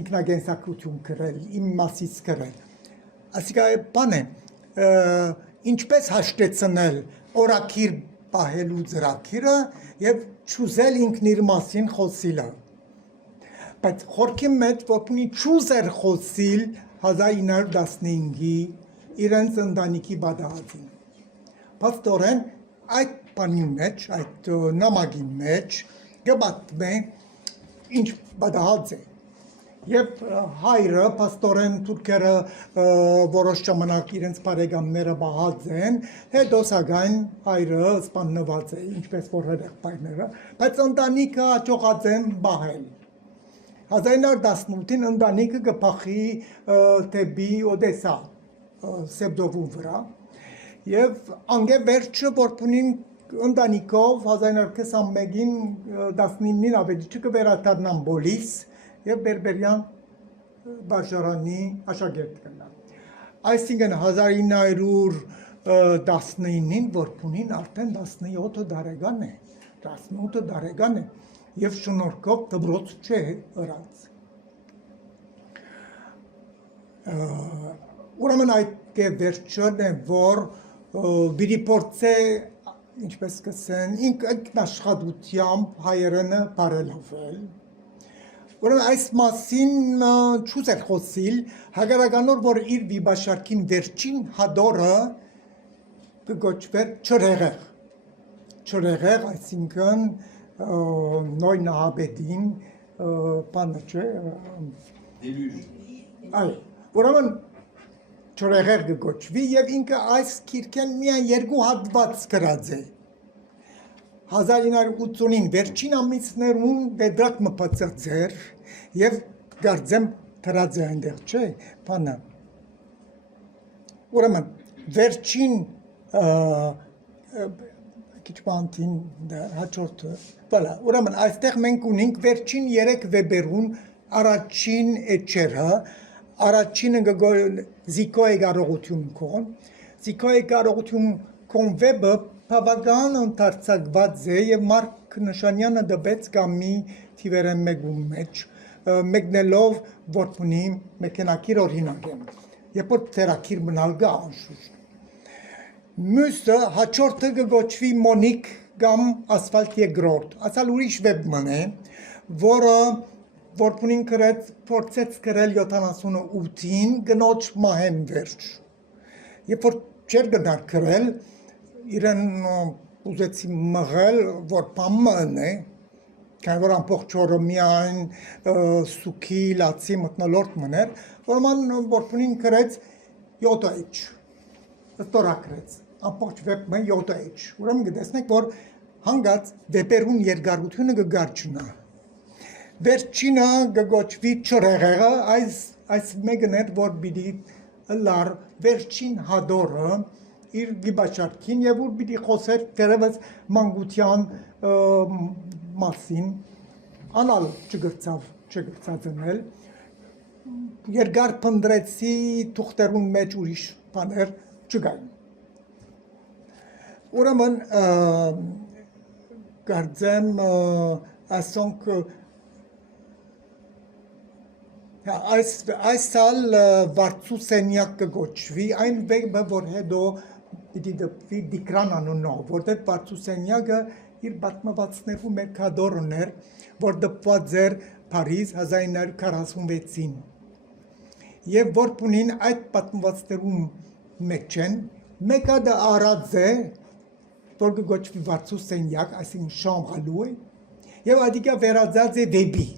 ինքնագենսակրություն գրել, իմ մասից գրել։ Այսինքն բան է, ինչպես հաշտեցնել օրակիր պահելու ծրագիրը եւ ճուզել ինքն իր մասին խոսիլը։ Բայց խորքի մեջ որպունի ճուզեր խոսիլ 1915-ի իրենց ընտանիքի բադահատին։ Փաստորեն այդ բանի մեջ, այդ նամակի մեջ գտնում է ինչ բադահած է։ Եվ հայրը, փաստորեն թուրքերը որոշ ժամանակ իրենց բարեկամները բահած են, հետո սակայն հայրը սպանված է, ինչպես որ եղբայրները, բայց ընտանիքը հաջողած են բահել։ 1918-ին ընտանիքը կփախի դեպի Օդեսա, Սեբդովու վրա, եւ անգե վերջը որպունին ընտանիքով 1921-ին 19-ին ավելի չկվերադառնան Բոլիս եւ Բերբերյան վարժարանի աշակերտ կնան։ Այսինքն 1919-ին որպունին արդեն 17 տարեկան է, 18 տարեկան է եւ շնորհքով դպրոց չէ ըրած։ Ուրեմն այդ վերջն է, որ բիդիպորցե ինչպես կսեն, ինքնաշխատությամբ հայերենը բարելավել։ Ուրեմն այս մասին չուզեր խոսիլ, հակառականոր, որ իր վիբաշարքին վերջին հադորը կգոչվեր չրեղեղ։ Չրեղեղ, այսինքն նոյ նահաբեդին, բանը չէ։ Այո, ուրեմն չրեղեղ կգոչվի եւ ինքը այս քիրքեն միայն երկու հատված գրած է։ 1980-ին վերջին ամիսներուն դեդրակ մպացած էր եւ գարձեմ դրած է այնտեղ, չէ՞, բանը։ Ուրեմն վերջին քիչ բանտին հաջորդը, վալա, ուրեմն այստեղ մենք ունենք վերջին 3 վեբերուն առաջին էջերը, առաջինը զիկոյ կարողություն կոն, զիկոյ կարողություն կոն վեբը բավական ընդարձակված է եւ Մարկ Նշանյանը դպեց կամի թիվերեն մեկում մեջ, մեկնելով որպունի մեքենակիր օրինակ եմ, երբ որ թերակիր մնալ գա անշուշտ։ Մյուսը հաջորդը կգոչվի Մոնիկ կամ ասֆալտ երկրորդ, ասալ ուրիշ վեբ մնե, որը որպունին գրեց, փորձեց գրել 78-ին գնոջ մահեն վերջ։ Երբ որ չեր գնար գրել, իրեն ուզեցի մղել, որ պամն է, քանի որ ամբողջ օրը միայն սուքի, լացի մտնոլորտ մներ, որման որպունին գրեց 7 էջ, ստորագրեց, ամբողջ վեպը 7 էջ։ Ուրեմն կտեսնեք, որ հանգած վեպերուն երկարությունը կգարչնա։ Վերջինը կգոչվի չրեղեղը, այս մեկն էր, որ պիտի լար վերջին հադորը իր վիբաշարքին եւ որ պիտի խոսեր դերևս մանկության մասին, անալ չգրծած ընել, երկար փնդրեցի թուղթերուն մեջ ուրիշ բաներ չկային։ Ուրեմն կարծեմ ասոնք այս սալ վարձու սենյակ կգոչվի, այն վեբը, որ հետո պիտի դպվի Դիկրան անունով, որտեղ վարձու սենյակը իր պատմվածներու մեր կադորն էր, որ դպված էր Փարիզ 1946-ին։ Եվ որպունին այդ պատմվածներում մեջ են, մեկը դա առած է, որ կգոչվի վարձու սենյակ, այսինքն շամբրալու է, եւ ադիկա վերածած է վեբի։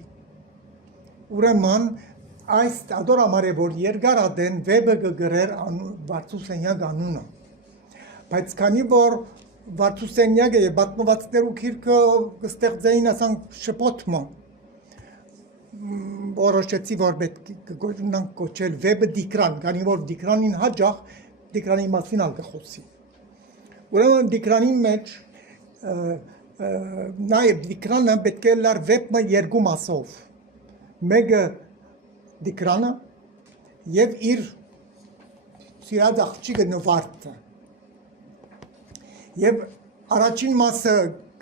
Ուրեմն այս ադոր համար է, որ երկար ադեն վեբը կգրեր վարձու սենյակ անունը, բայց քանի որ Վարդուսենյակը եւ պատմվածքներու քիրքը կստեղծեին ասանք շփոթմը որոշեցի որ պետք է գոյնանք կոչել վեբը դիկրան, քանի որ դիկրանին հաջող դիկրանի մասին ալ կխոսի։ Ուրեմն դիկրանի մեջ նաեւ դիկրանը պետք է լար վեբը երկու մասով։ Մեկը դիկրանը եւ իր սիրած աղջիկը նվարտը։ Եվ առաջին մասը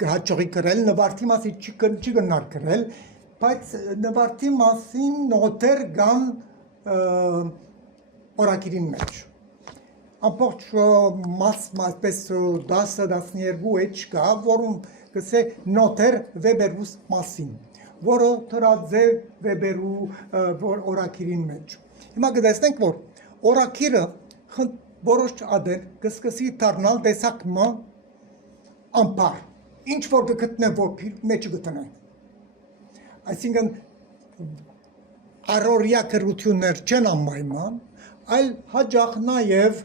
հաջողի գրել, նվարտի մասի չի գնար գրել, բայց նվարտի մասին նոտեր կան օրակիրին մեջ։ Ամբողջ մասպես 10-12 էջ կա, որում գսե նոտեր վեբերուս մասին, որը թրած է վեբերու օրակիրին մեջ։ Հիմա կտեսնենք, որ օրակիրը որոշ ադեր կսկսի դառնալ տեսակը ամբար, ինչ որ կգտնե ոփի մեջ գտնե։ Այսինքն առօրյա քրություններ չեն անպայման, այլ հաջող նաև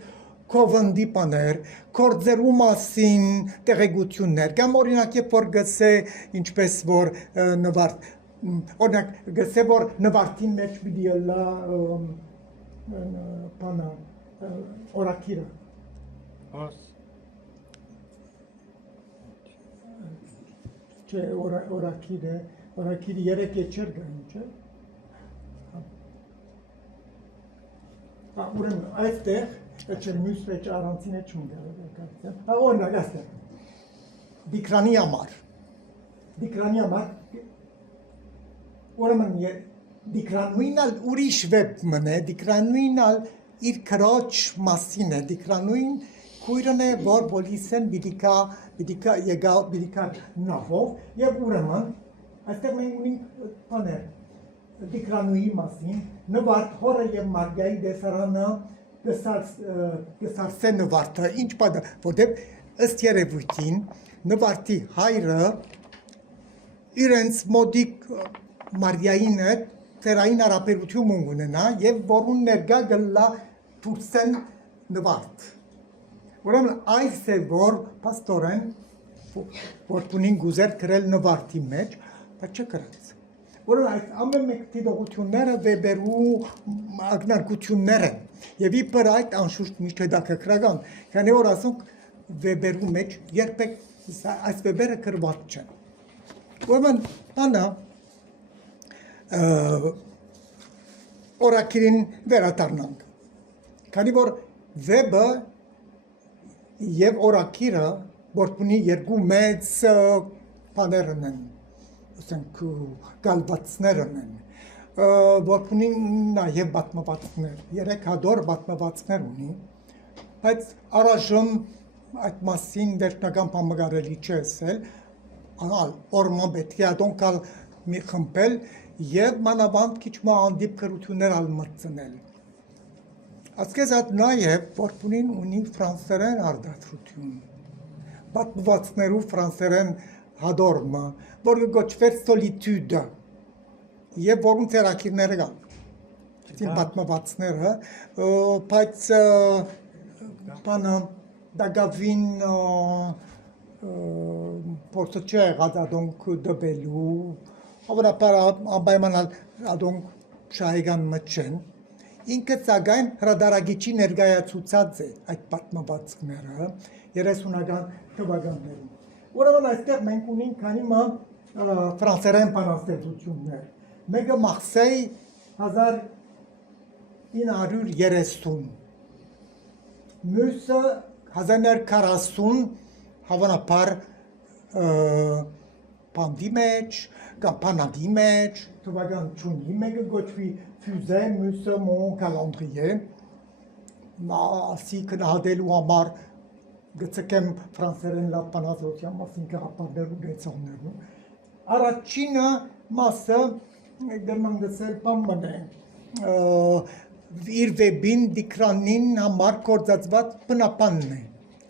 կովնդի բաներ, կորձերու մասին տեղեկություններ, կամ օրինակ երբ որ գսե ինչպես որ նվարդ, օրինակ գսե որ նվարտին մեջ պիտի լա բանը օրակիրը։ Չէ, օրակիրը երեք եջեր գային, չէ։ Ուրեմն այստեղ Eĉ մյուս մեջ առանցին է չուն գարակացիան։ Օրինակ այստեղ դիկրանի համար ուրեմն դիկրանույնալ ուրիշ վեբ մնե, դիկրանույնալ իր քրոջ մասին է, դիկրանույն քույրն է, որ բոլիսեն բիդիկա եկալ նավով եւ ուրեմն այստեղ մենք ունենք բաներ դիկրանուի մասին, նվարդ հորը եւ Մարգայի դեսարանը գսարսե նվարդը, ինչ պատը, որտեղ ըստ երևույթին նվարդի հայրը իրենց մոդիկ Մարիային հետ ծերային հարաբերություն ունենա եւ որուն ներկա գլա դուրսեն նվարդ։ Ուրեմն այս է որ պաստորեն որ ունին գուզեր գրել նվարդի մեջ, բայց չգրած։ Ուրեմն այս ամեն մեկ դիտողությունները վեբերու ակնարկություններ են եւ իբր այդ անշուշտ միշտ հետաքրքրական, քանի որ ասենք վեբերու մեջ երբեք այս վեբերը գրված չեն։ Ուրեմն բանը օրակիրին վերադառնանք, քանի որ վեբը եւ օրակիրը որ ունի երկու մեծ բաներն են, ասենք գալվածներն են, որ ունի նաեւ պատմվածքներ, 3 հազար պատմվածքներ ունի, բայց առայժմ այդ մասին վերջնական բանը կարելի չէ ասել, անալ օրման պետք է ադոնքալ մի խմբել եւ մանավանդ քիչ մանդիպ քրություններ ալմրցնել։ Ասկեզ այդ նաեւ որպունին ունի ֆրանսերեն արտադրություն։ Պատմվածքներու ֆրանսերեն հադորմը, որը գոչվեր solitude, եւ որոնց երակիրները կան։ Այդ պատմվածքները, բայց բանը դագավին փորձը չէ եղած ադոնք դբելու, հավանաբար անպայմանալ ադոնք շահեգան մտչեն, ինքը սակայն հրադարագիչի ներկայացուցած է այդ պատմվածքները 30-ական թվականներում։ Ուրեմն այստեղ մենք ունենք քանի ֆրանսերեն բանաստեղծություններ։ Մեկը Մարսեյ 1930, մյուսը 1940 հավանաբար բանդի մեջ, կամ բանադի մեջ, թվական չունի, մեկը գոչվի ֆյուզե, մյուսը մոն կալանդրիե, ասի կնահատելու համար գծկեմ ֆրանսերեն լավ բանաստեղծության մասին գաղափարներու գեցողներու։ Առաջինը մասը դեռ գցել բան է, իր վեբին դիկրանին համար կործածված բնապանն է,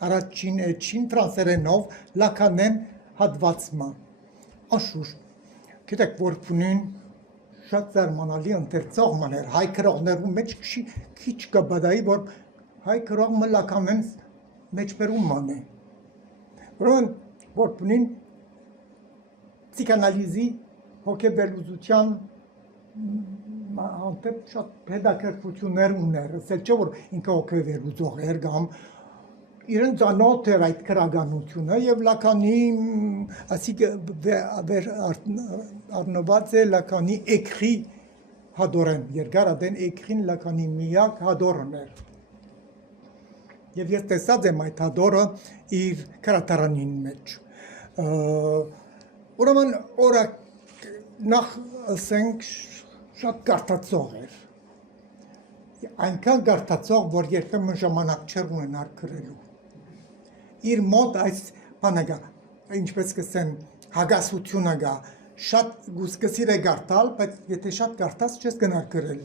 առաջին էջին ֆրանսերենով լականեն հատվածը, անշուշտ, գիտեք, որ պունին շատ զարմանալի ընթերցող մաներ, հայ գրողներու մեջ քիչ կբադայի, որ հայ գրողը լականեն մեջբերումն է։ Ուրեմն որպնին պսիխանալիզի հոգեբերլուծության անտեպ շատ հետաքրքրություններ ուներ, ասել չէ որ ինքը հոգեբերլուծող էր կամ իրեն ծանոթ էր այդ քրագանությունը եւ Լականի առնված է Լականի էկրի հադորեն երկարադեն էկրին Լականի միակ հադորն էր եւ ես տեսած եմ այդ հադորը իր քրատարանին մեջ ուրեմն օրակ նախ ասենք շատ կարդացող էր այնքան կարդացող որ երբեմն ժամանակ չէր ունենար գրելու իր մոտ այս բանը գա, ինչպես կսեմ, հագասությունը գա, շատ գուսկսիր է գարտալ, բայց եթե շատ գարտած չես գնար գրել։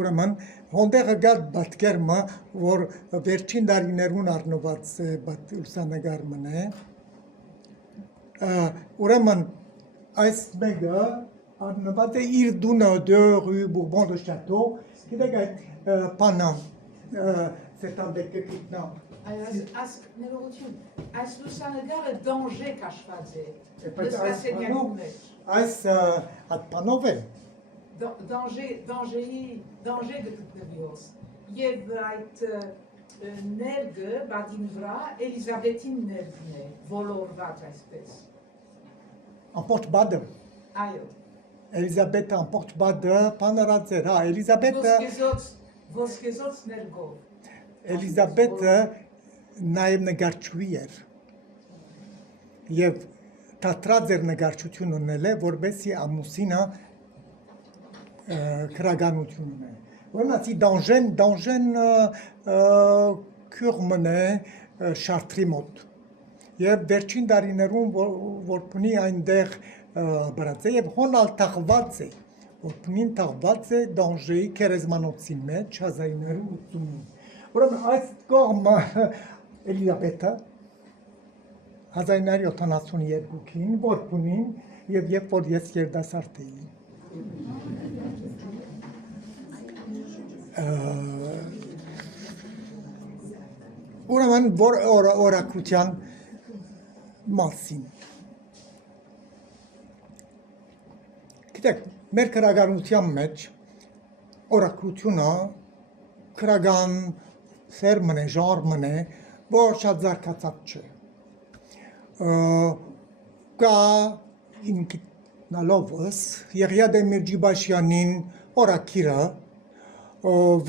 Ուրեմն, հոնդեղը գատ բատկերմը, որ վերջին դարիներուն առնված է լուսանգարմն է, ուրեմն, այս մեկը առնված է իր դունը դե rue Bourbon de Château, գիտեք այդ պանը, սետանդեկը գիտնա, Այս լուսանգարը դանժե կաշված է դեսկասենյակի մեջ այս պատանով է դանժե գտնվիոս եւ այդ ներգը բադին վրա Էլիզաբեթին ներգն է ոլորված այսպես ամբողջ բադը այո Էլիզաբեթը ամբողջ բադը պանարած էր հա Էլիզաբեթը ոսկեզոծ ներգով Էլիզաբեթը նաև նկարչուհի էր եւ թատրած էր նկարչություն ունել է որբեսի ամուսինը քրագանություն ունե որնացի դանժեն քյուրմն է շարտրի մոտ եւ վերջին դարիներուն որպնի այնտեղ բրած է եւ հոնալ թաղված է որպնին թաղված է դանժեի քերեզմանոցի մեջ 1980 ուրեմն այս կողմը Էլիզաբեթը 1972-ին որպունին եւ երբ որ ես երդասարդ էի ուրեմն որ օրակրության մասին գիտեք մեր քրագանության մեջ օրակրությունը քրագան սերմն է ժառմն է որ շատ զարգացած չէ կա ինքնալովս Եղիա Դեմիրճիբաշյանին օրակիրը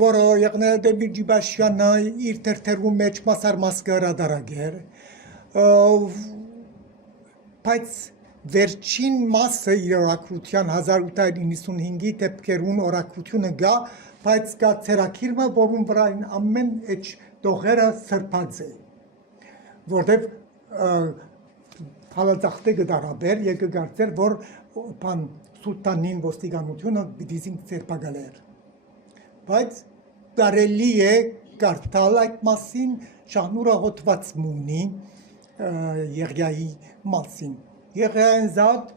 որը Եղիա Դեմիրճիբաշյանը իր թերթերու մեջ մասարմաս կհրադարագեր բայց վերջին մասը իր օրակրության 1895-ի դեպքերուն օրակրությունը գա բայց կա ցերակիրը որում վրա ամեն էջ դողերը սրբած է որտեվ հալածախտե գդարաբեր եւ կգարցեր որ բան սուլտանին ոստիկանությունը պիտի ծերպակալեր բայց կարելի է կարդալ այդ մասին շահնուրը հոդված մունի Եղիայի մասին Եղիային զատ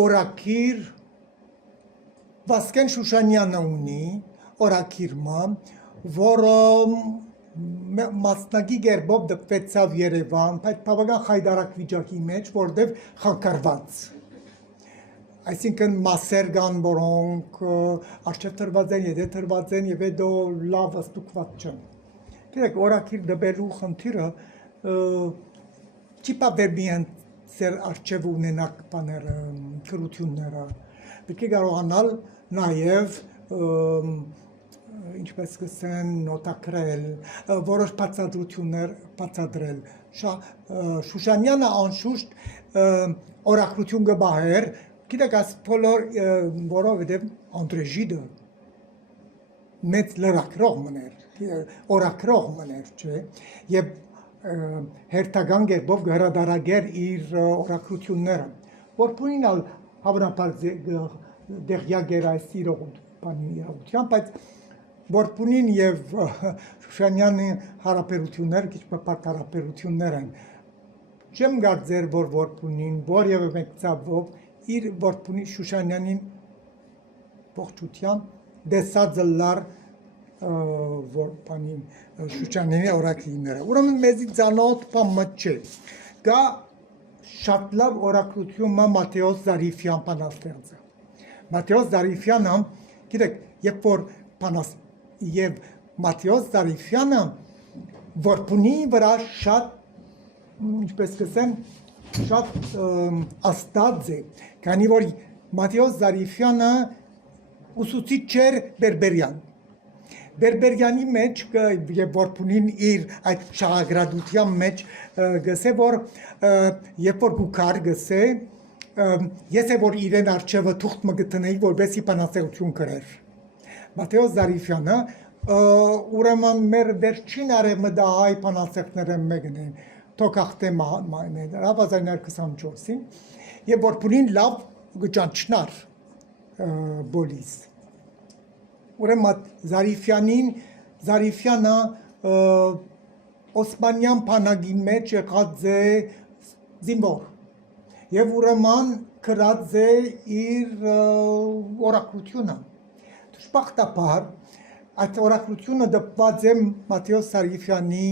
օրակիր Վասկեն Շուշանյանը ունի օրակիրը որը մասնակի գերբով դպվեցավ Երևան, բայց բավական խայդարակ վիճակի մեջ, որտեղ խանգարված։ Այսինքն մասեր կան, որոնք առջև թրված են, եթե թրված են եւ հետո լավ ստուգված չեն։ Գիտեք, օրակիր դբելու խնդիրը չի պատերբին ծեր առջև ունենակ բաները, քրությունները։ Պետք է կարողանալ նաեւ ինչպես կսեն նոտակրել, որոշ բացատրություններ բացատրել։ Շուշանյանը անշուշտ օրակրություն կբահեր, գիտեք, այս բոլոր որովհետև Անդրեժիդը մեծ լրակրող մներ, օրակրող մներ, չէ, եւ հերթական կերպով կհրադարագեր իր օրակրությունները, որպույն ալ հավանաբար դեղյակ էր այս իրողության, բայց որպունին եւ Շուշանյանի հարաբերությունները քիչ պարտ հարաբերություններ են։ Չեմ կարծեր, որ որպունին որևէ մեկ ցավով իր որպունի Շուշանյանին ողջության դեսածը լար որ բանի շուչանինի օրակիրները։ Ուրեմն մեզի ծանոթ բան չէ։ Գա շատ լավ օրակրությունը Մատթեոս Զարիֆյան բանաստեղծը։ Մատթեոս Զարիֆյանը, գիտեք, երբ որ բանաս եւ Մատթեոս Զարիֆյանը որբունի վրա շատ, ինչպես կսեմ, շատ աստած է, քանի որ Մատթեոս Զարիֆյանը ուսուցիչ էր բերբերյան։ Բերբերյանի մեջ եւ որբունին իր այդ շահագրադության մեջ գսե որ երբ որ գուքար գսե ես է որ իրեն արջևը թուղթ մգտնեի որբեսի բանաստեղծություն գրեր Մատթեոս Զարիֆյանը ուրեմն մեր վերջին արևմտահայ բանաստեղծները մեկն է թոքախտե հավազանյար 24-ին եւ որբունին լավ գճանչնար բոլիս Ուրեմն Զարիֆյանը Օսմանյան բանակի մեջ եղած է զինվոր եւ ուրեմն գրած է իր օրակրությունը դժբախտաբար այդ օրակրությունը դպված է Մատթեոս Զարիֆյանի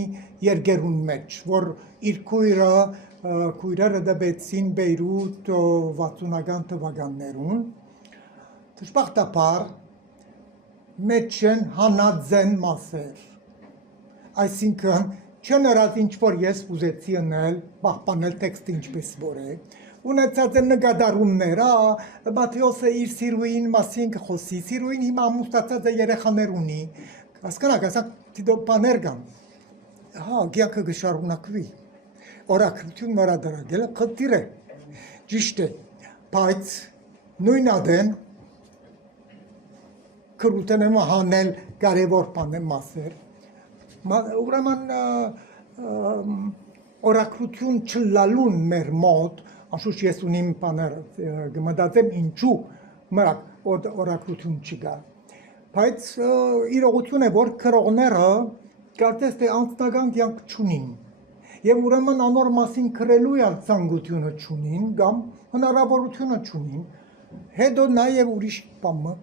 երգերուն մեջ որ իր քույրերը դպեցին Բեյրութ 60-ական թվականներուն դժբախտաբար մեջ են հանածեն մասեր, այսինքն չեն հրած ինչ-որ ես ուզեցի ընել, պահպանել տեքստը ինչպես որ է, ունեցած են նկադարումներ, Մատթեոսը իր սիրուին մասին կխոսի, սիրուին հիմա ամուսնացած է երեխաներ ունի, հասկանաք, ասակ դիտո բաներ կան, գյանքը կշարունակվի, օրակրություն վարադարագելը խտիր է, ճիշտ է, բայց նույն ադեն կրուտեն եմ հանել կարևոր բաներ մասեր, ուրեմն օրակրություն չլալուն մեր մոտ, անշուշտ ես ունիմ բաներ, գմտածեմ ինչու մրակ օրակրություն չկա, բայց իրողություն է, որ կրողները կարծես թե անձնական կյանք չունին, եւ ուրեմն անոր մասին քրելու ցանկությունը չունին, կամ հնարավորությունը չունին, հետո նաեւ ուրիշ բանը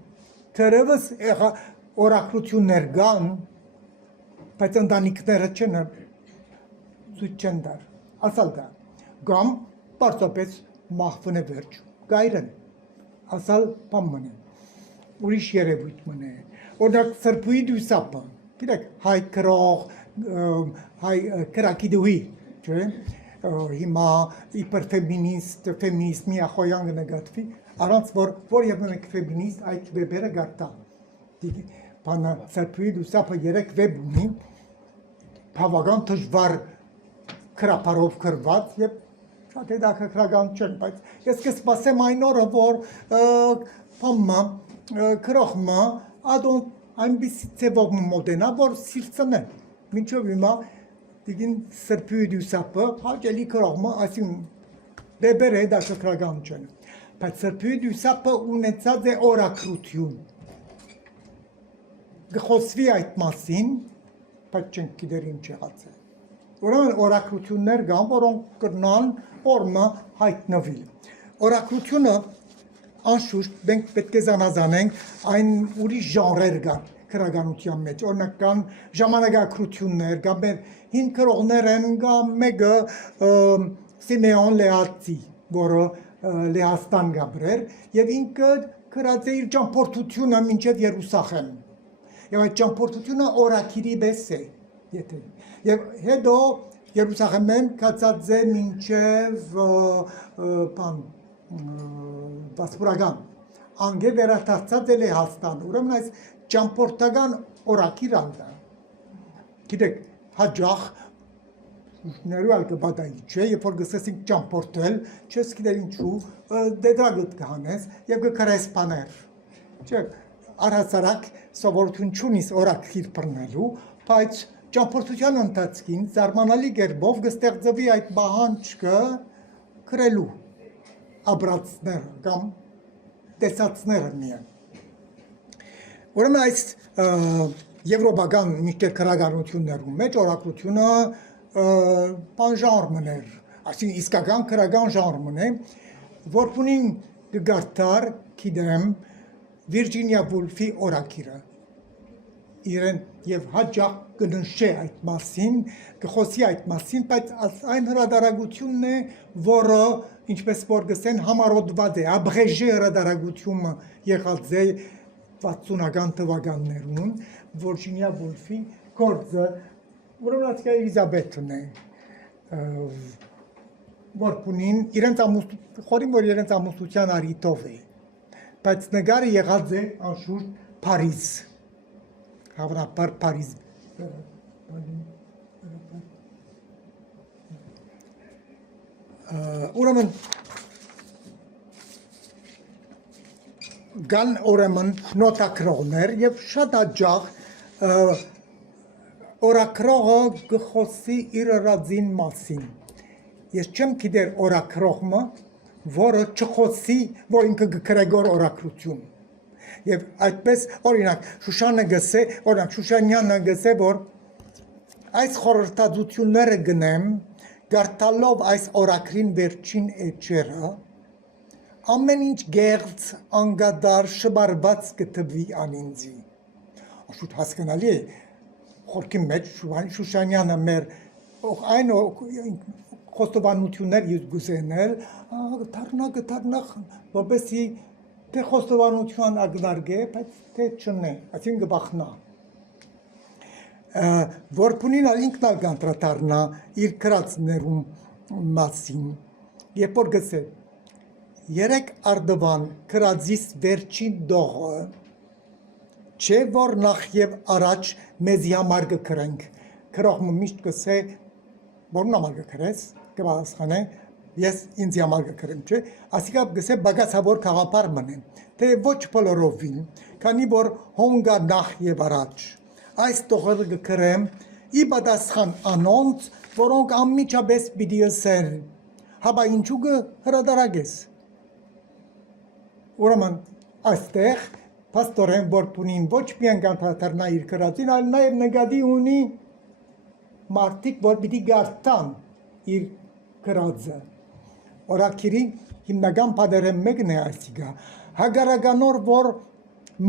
Թերևս օրակրություններ կան, բայց ընտանիքները չեն ցույց չեն դար, ասալ դա, կամ պարզապես մահվն է վերջ, գայրն, ասալ բան մնե, ուրիշ երևույթ մնե, օրինակ սրբույի դույսապը, գիտեք, հայ կրող, հայ կրակիդուհի, չէ, հիմա իպեր ֆեմինիստի ախոյան կնկատվի, Առանց որ եւ մեկ ֆեմինիստ այդ վեբերը գարտա։ Բանը սրբույի դուսապը 3 վեբ ունի, բավական դժվար քրապարով գրված եւ շատ հետաքրքրական չէ, բայց ես կսպասեմ այն օրը, որ բամը քրոխմա ադոն այնպիսի ձևով մոդենա, որ սիրծնե։ Մինչև հիմա դիգին սրբույի դուսապը հաճելի քրոխմա, այսինքն վեբերը հետաքրքրական չեն։ Բայց սրբույի դուսապը ունեցած է օրակրություն։ Գխոսվի այդ մասին, բայց չենք գիտեր ինչ եղած է։ Ուրեմն օրակրություններ կան, որոնք կրնան օրմը հայտնվի։ Օրակրությունը անշուշտ մենք պետք է զանազանենք այն ուրիշ ժանրեր կան քրագանության մեջ։ Օրինակ կան ժամանակակրություններ, կան մեր հին քրողներ են, կան մեկը Սիմեոն Լեացի, որը Լեհաստան գաբրեր եւ ինքը գրած է իր ճամփորդությունը մինչեւ Երուսաղեմ։ Եվ այդ ճամփորդությունը օրակիրի պես է, եթե։ Եվ հետո Երուսաղեմեն կացած է մինչեւ բան Վասպուրական։ Անգե վերադարձած է Լեհաստան։ Ուրեմն այս ճամփորդական օրակիր ալდა։ Գիտեք, հաջող ներու ալ կբադայի չէ, երբ որ գսեսինք ճամփորդել, չես գիտեր ինչու, դեդրագոտ կհանես եւ կկրես բաներ։ Չէ, առհասարակ սովորություն չունիս օրակիր բռնելու, բայց ճամփորդության ընթացքին զարմանալի կերպով կստեղծվի այդ բանջը գրելու աբրացներ կամ տեսածները միայն։ Ուրեմն այս եվրոպական միշտեր քրագանություններում մեջ օրակրությունը բան ժանրն էր, այսինքն իսկական քրագան ժանրն է, որքունին գարտար գիտեմ Վիրջինիա Վուլֆի օրակիրը։ իրեն եւ հաջող կնշե այդ մասին, կխոսի այդ մասին, բայց այն հրադարագությունն է, որը ինչպես որ գսեն համարոդված է, աբղեժե հրադարագությունը եղած է 60-ական թվականներուն, Վիրջինիա Վուլֆի գործը, ուրեմն ասկա Էլիզաբեթն է, որ պունին իրենց խորին, որ իրենց ամուսնության արիտով է, բայց նգարը եղած է անշուշտ Փարիզ, հավանաբար Փարիզ, ուրեմն կան ուրեմն նոտակրողներ եւ շատ հաճախ օրակրողը գխոսի իր ռազին մասին։ Ես չեմ գիտեր օրակրողը, որը չխոսի, որ ինքը գկրեգոր օրակրություն։ Եվ այդպես օրինակ Շուշանը գսե, օրինակ Շուշանյանը գսե, որ այս խորհրդածությունները գնեմ, գարտալով այս օրակրին վերջին էջերը, ամեն ինչ գեղձ, անգադար, շբարված կտվի անինձի։ Աշուտ հասկանալի է, խորքի մեջ Շուշանյանը մեր այն խոստովանություններ ես գուսենել, գտարնա, որպեսի թե խոստովանություն ագնարգե, բայց թե չնե, այսին գբախնա։ Որպունին ինքն ալ գանտրատարնա իր կրածներում մասին, երբ որ գսե, երեք արդվան կրածիս վերջին դողը, չէ որ նախ և առաջ մեզի համար գկրենք, կրողմը միշտ գսե, որն համար գկրես, կբասխան է, ես ինձ համար գկրեմ, չէ, ասիկա գսե բագացավոր կաղապար մնեմ, թե ոչ պլորովին, քանի որ հոնգա նախ և առաջ, այս տողերը գկրեմ, ի բադասխան անոնց, որոնք ամիջապես պիտի ըսեն, հաբա ինչու հրադարագես։ Ուրեմն այստեղ պաստորեն որպունին ոչ միայն գանտրատարնա իր կրածին, այլ նաև նկատի ունի մարդիկ, որ պիտի գարտան իր կրածը։ Օրակիրի հիմնական պատերը մեկն է այսիկա, հագարականոր, որ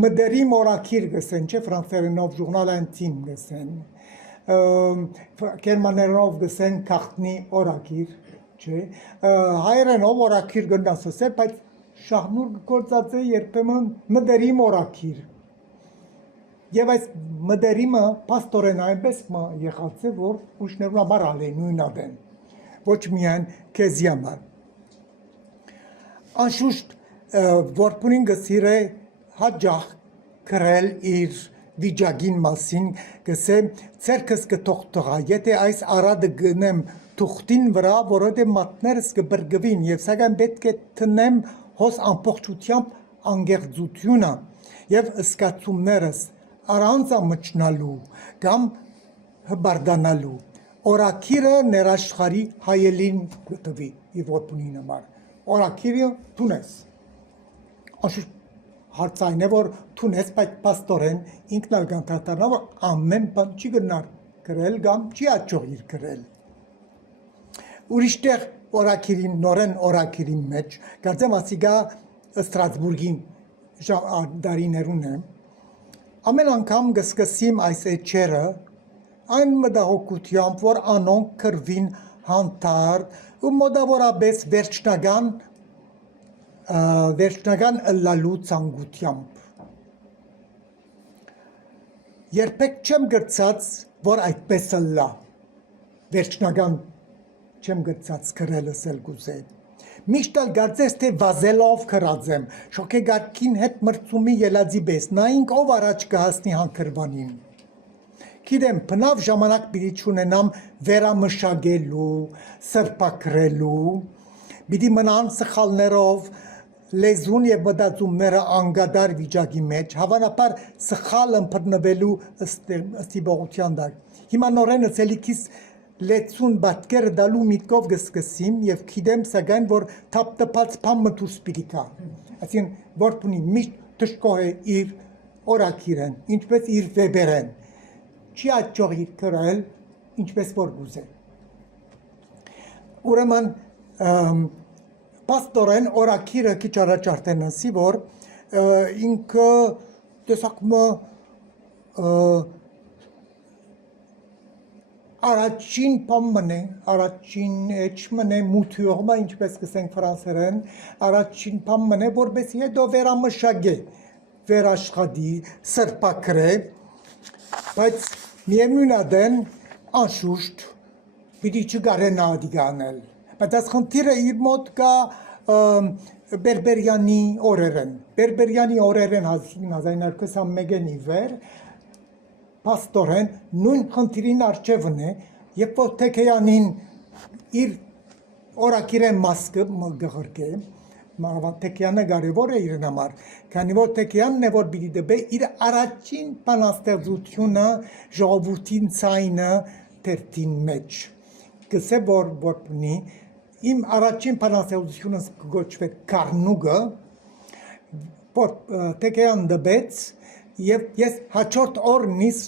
մդերիմ օրակիր գսեն, չէ ֆրանսերենով ժուրնալ ինտիմ գսեն, գերմաներենով գսեն քաղտնի օրակիր, չէ, հայերենով օրակիր գնասսել, բայց շահնուր գործած է երբեմն մդերիմ օրակիր։ Եվ այս մդերիմը պաստորեն այնպես եղած է, որ ուշներուն համար ալ է նույնադեն, ոչ միայն քեզի համար։ Անշուշտ որպունին գսիր է հաջախ կրել իր վիճակին մասին, գսե ցերքս կթողտղա, եթե այս արադը գնեմ թուղթին վրա, որովհետև մատներս կբրգվին եւ սակայն պետք է տնեմ հոս ամբողջությամբ անգեղծությունը եւ սկացումներս առանց ամճնալու կամ հբարդանալու օրակիրը ներաշխարի հայելին գտվի եւ որպունին համար օրակիրը տունես աշուտ հարցային է որ տունես բայց պաստորեն ինքնալ գանտրատարնա որ ամեն բան չի գնար գրել կամ չի աճողիր գրել ուրիշտեղ օրակիրին նորեն օրակիրի մեջ կարծեմ ասիգա Ստրասբուրգին դարիներուն է ամեն անգամ գսկսիմ այս էջերը այն մտահոգությամբ որ անոնք կրվին հանդարտ ու մոտավորապես վերջնական ըլլալու ցանկությամբ երբեք չեմ գրծած որ այդպես ըլլա վերջնական չեմ գրծած գրելս էլ գուզե միշտ ալ գարձես թե վազելով կրածեմ շոքեգարքին հետ մրցումի ելածի պես նայինք ով առաջ կհասնի հանկրվանին գիտեմ բնավ ժամանակ պիտի չունենամ վերամշակելու սրբակրելու պիտի մնան սխալներով լեզուն եւ մտածումները անգադար վիճակի մեջ հավանաբար սխալ ըմբռնվելու ըստիբողության դակ հիմա նորեն ցելիքիս լեցուն բատկեր դալու միտքով գսկսիմ եւ գիտեմ սակայն որ թափտփած բան մտուս պիտի կա այսին որպունի միշտ դժկոհ է իր օրակիրեն ինչպես իր վեբերեն չի աճող իր կրել ինչպես որ գուզե ուրեմն պաստորեն օրակիրը քիչ առաջ արդեն ասի որ ինքը տեսակմը առաջին բամն է, առաջին էջմն է մություղը, ինչպես կսենք ֆրանսերեն, առաջին բամն է, որպեսզի հետո վերամշակե, վերաշխատի, սրբակրե, բայց միևնույն ադեն անշուշտ պիտի չկարենա դիգանել, բայց այս խնդիրը իր մոտ կա Բերբերյանի օրերեն 1921-ի վեր պաստորեն նույն խնդիրին արջևն է, երբ որ Թեքեյանին իր օրակիրեն մասկը գղրկե, Թեքյանը կարևոր է իրեն համար, քանի որ Թեքյանն է, որ պիտի դբե իր առաջին բանաստեղծությունը ժողովրդին ցայնը թերթին մեջ, գսե որ պնի, իմ առաջին բանաստեղծությունը կոչվեց Կարնուգը, որ Թեքեյան դբեց, և ես հաջորդ օրնից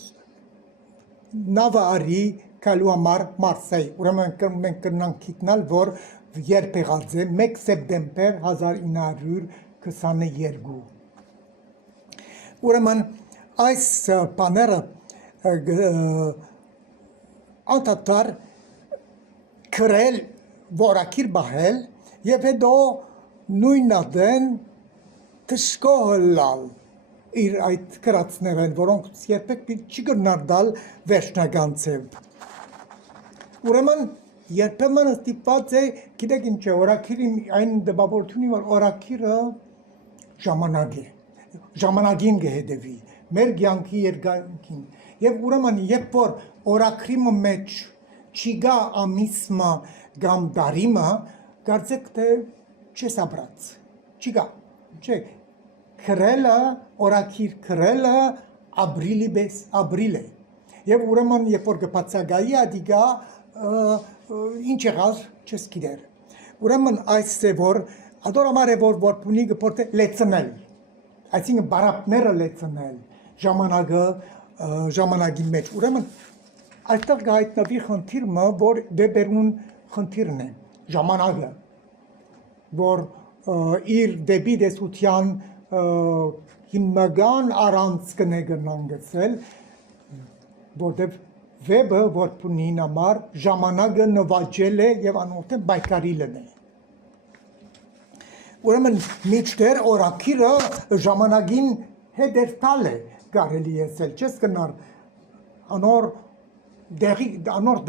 նավը արի կալու համար Մարսեյ, ուրեմն մենք կնանք գիտնալ, որ երբ եղած է 1 սեպտեմբեր 1922։ Ուրեմն այս բաները անդադար գրել, որակիր բահել և հետո նույն ադեն թշկոհը լալ իր այդ գրածներեն, որոնք երբեք չգրնար դալ վերջնական ձև։ Ուրեմն երբեմն ստիպված է, գիտեք ինչ է, օրակիրի այն դպավորությունը, որ օրակիրը ժամանակ է, ժամանակին կհետևի, մեր կյանքի երկայնքին։ Եվ ուրեմն երբ որ օրակրի մեջ չի գա ամիսմը կամ դարիմը, կարծեք թե չես ապրած, չի գա, չէ, քրելը, օրակիր քրելը ապրիլի պես ապրիլ է։ Եվ ուրեմն երբ որ կբացակայի ադիգա ինչ եղավ չես գիտեր։ Ուրեմն այս է որ ադոր համար է որ պունի կփորձե լեցնել, այսինքն բարապները լեցնել ժամանակի մեջ։ Ուրեմն այստեղ կհայտնվի խնդիրը, որ Վեբերուն խնդիրն է, ժամանակը, որ իր դեպի տեսության հիմնական առանցքն է գնանգեցել, որտեղ Վեբը որ պունին համար ժամանակը նվաճել է և անորդեն բայկարիլն է։ Ուրեմն միջդեր օրակիրը ժամանակին հետերտալ է կարելի եսել, չես կնար անոր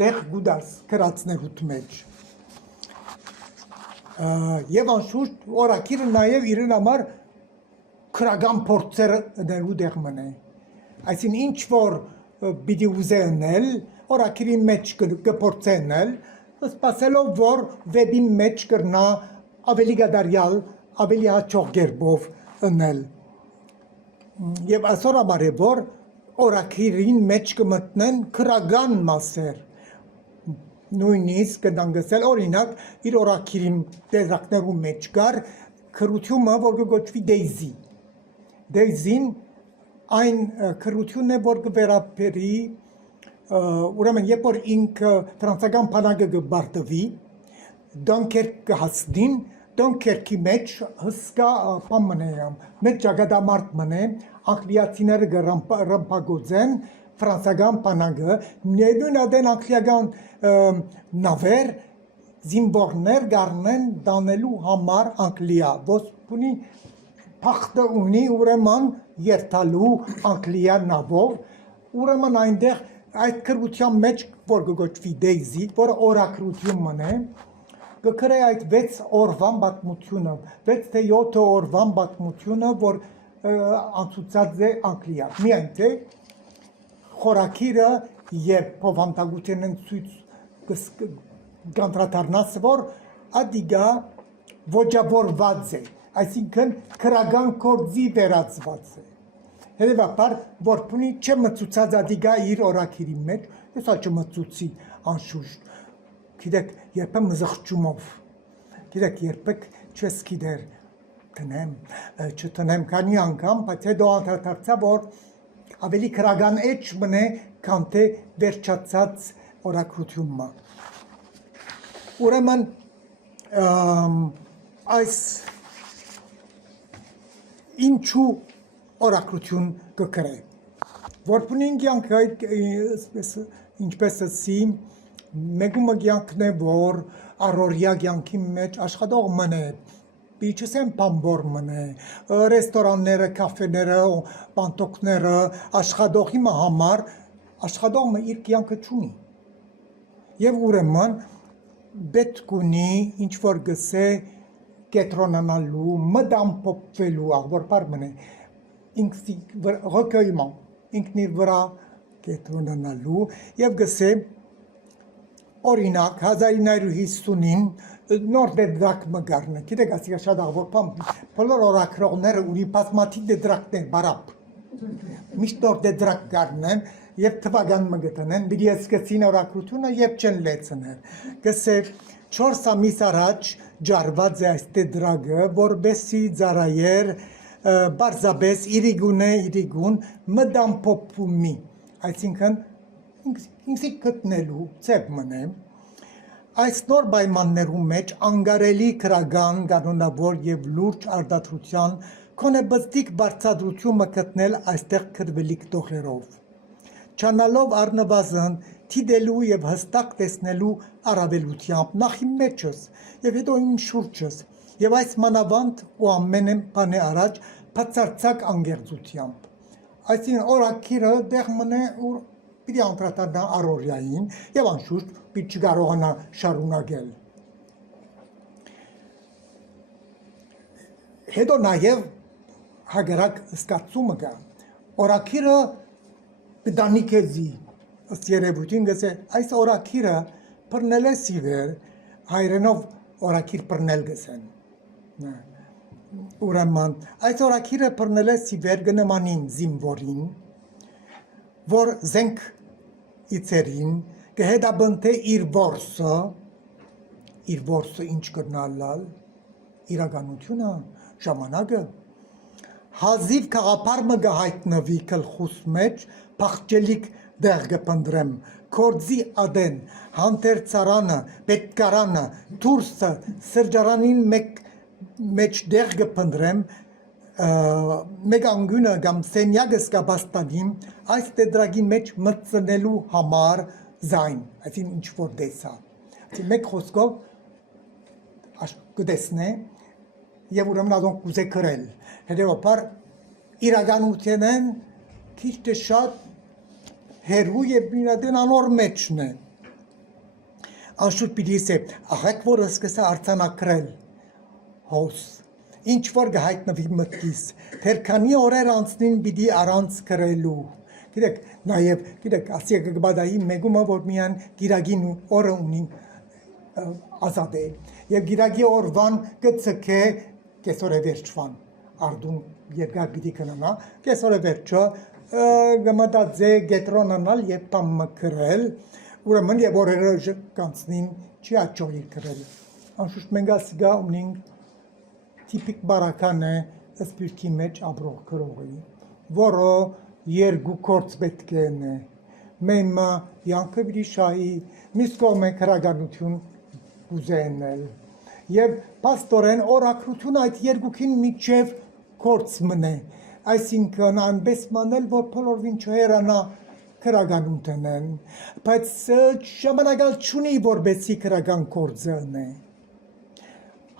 դեղ գուդաս կրացներուտ մեջ։ Եվ անշուշտ օրակիրը նաև իրեն համար քրական փորձերը ներու դեղմն է։ Այսին ինչ որ պիտի ուզե ընել, օրակիրի մեջ կփորձե ընել, սպասելով որ վեբի մեջ կրնա ավելի գադարյալ, ավելի հաճող կերպով ընել։ Եվ այսօր համար է որ օրակիրին մեջ կմտնեն քրական մասեր, նույնիսկ կնանգսել օրինակ իր օրակիրի տեսակներու մեջ կար քրությունը, որ կգոչվի Դեյզի։ Դեյզին այն քրությունն է, որ կվերապերի, ուրեմն երբ որ ինքը ֆրանսական բանակը կբարտվի, Դոնքերկ կհասնին, Դոնքերկի մեջ հսկա բան է, մեծ ճակատամարտ մնե, անգլիացիները կրմփագործեն ֆրանսական բանակը, նույն ադեն անգլիական նավեր, զինվորներ գարնեն դանելու համար Անգլիա, ոսպունի փախտը ունի ուրեմն երթալու Անգլիա նավով, ուրեմն այնտեղ այդ քրության մեջ, որ կգոչվի Դեյզի, որ օրակրություն է, կգրե այդ 6 օրվան պատմությունը, 6 թե 7 օրվան պատմությունը, որ անցուցած է Անգլիա։ Միայն թե խորակիրը և փոխանցագությունն ցույց կանդրադառնաս, որ ադիգա ոճավորված է, այսինքն քրական գործի վերածված է։ Հետևաբար, որ պունի չմցուցած ադիգա իր օրակիրի մեջ, ես ալ չմցուցի անշուշտ, գիտեք, երբեմ զղջումով, գիտեք, երբեք չես գիտեր, տնեմ, չտնեմ քանի անգամ, բայց հետո անդրադարձա, որ ավելի քրական էջ մնե, քան թե վերջացած օրակրությունը։ Ուրեմն այս ինչու օրակրություն կգրե։ Որպունին կյանք այդ ինչպես ասի, մեկումը կյանքն է, որ առօրյա կյանքի մեջ աշխատող մնե, Իչսեմ բամբոր մնե, ռեստորանները, կաֆեները, պանտոկները, աշխատողի համար, աշխատողը իր կյանքը չունի։ Եվ ուրեմն պետք ունի ինչ-որ գսե կետրոնանալու, մդամ պոպվելու, աղվորպար մնե, ինքն իր վրա կետրոնանալու և գսե օրինակ 1950-ին նոր դեդրակ մգարնը, գիտեք ասիկա շատ աղվորպան, բոլոր օրակրողները ունի բազմաթիվ դեդրակներ բարապ, միշտ նոր դեդրակ գարնեն և թվագան մգտնեն, բիդի սկսին օրակրությունը և չեն լեցներ, գսե 4 ամիս առաջ ջարված է այս դեդրագը, որբեսի ծարայեր բարձաբես իրիգուն մդամ պոպումի, այսինքն ինքսի կտնելու ծեպ մնեմ, այս նոր պայմաններում մեջ անգարելի քրական կանոնավոր և լուրջ արտադրության կոնե բստիկ բարձրացումը գտնել այստեղ քրվելիք տողերով, չանալով առնվազն թիդելու և հստակ տեսնելու առավելությամբ նախ իմ մեջս և հետո իմ շուրջս և այս մանավանդ ու ամեն բանի առաջ բացարձակ անգեղծությամբ, այսինքն օրակիրը դեղ մնե ու պիտի անդրադառնա առօրյային և անշուշտ պիտի չկարողանա շարունակել։ Հետո նաև հակառակ զգացումը կա, օրակիրը կդանի քեզի, ըստ երևույթին գսե այս օրակիրը բռնել է սիվեր, հայերենով օրակիր բռնել գսեն։ Ուրեմն այս օրակիրը բռնել է սիվեր կնմանին զինվորին, որ զենք իցերին կհետաբնթե իր որսը ինչ կրնալալ, իրականությունը, ժամանակը, հազիվ կաղապարմը կհայտնվի կլխուս մեջ, պախճելիք դեղ կպնդրեմ, կործի ադեն, հանտերցարանը, պետկարանը, թուրսը, սրջարանին մեջ դեղ կպնդրեմ, մեկ անգյունը կամ սենյակս կապաստանիմ, այս տեդրագի մեջ մծնելու համար զայն, այսին ինչ-որ դեսա, մեկ խոսքով կտեսնե և ուրեմն ադոնք կուզե կրել, հետևաբար իրականություն են քիչ թե շատ հերու և միրադեն անոր մեջն է, անշուտ պիտի իսե, աղեք որ սկսա արձանակրել հոս, ինչ որ կհայտնվի մտքիս, թերքանի օրեր անցնին պիտի առանց կրելու, գիտեք, նաև, գիտեք, ասիա կգբադայի մեկումը, որ միան գիրագին օրը ունի ազատ է, և գիրագի օրվան կծկե կեսօր է վերջվան, արդուն երկար պիտի կնանա, կեսօր է վերջը, գմտածե գետրոնանալ և պամը կրել, ուրեմն և օրերը կանցնին չի աճողի կրել, անշուշտ մենք ասիգա ունինք տիպիկ բարական է սպիրկի մեջ ապրող կրողի, որը երկու կորց պետք է է, մեմը յանքը բրի շահի, միս կողմ է կրականություն ուզենել, և պաստորեն օրակրություն այդ երկուքին միջև կորց մնե, այսինքն անպես մանել, որ պոլորվին չհերանա կրականություն են, բայց ժամանակալ չունի, որբեսի կրական կործն է,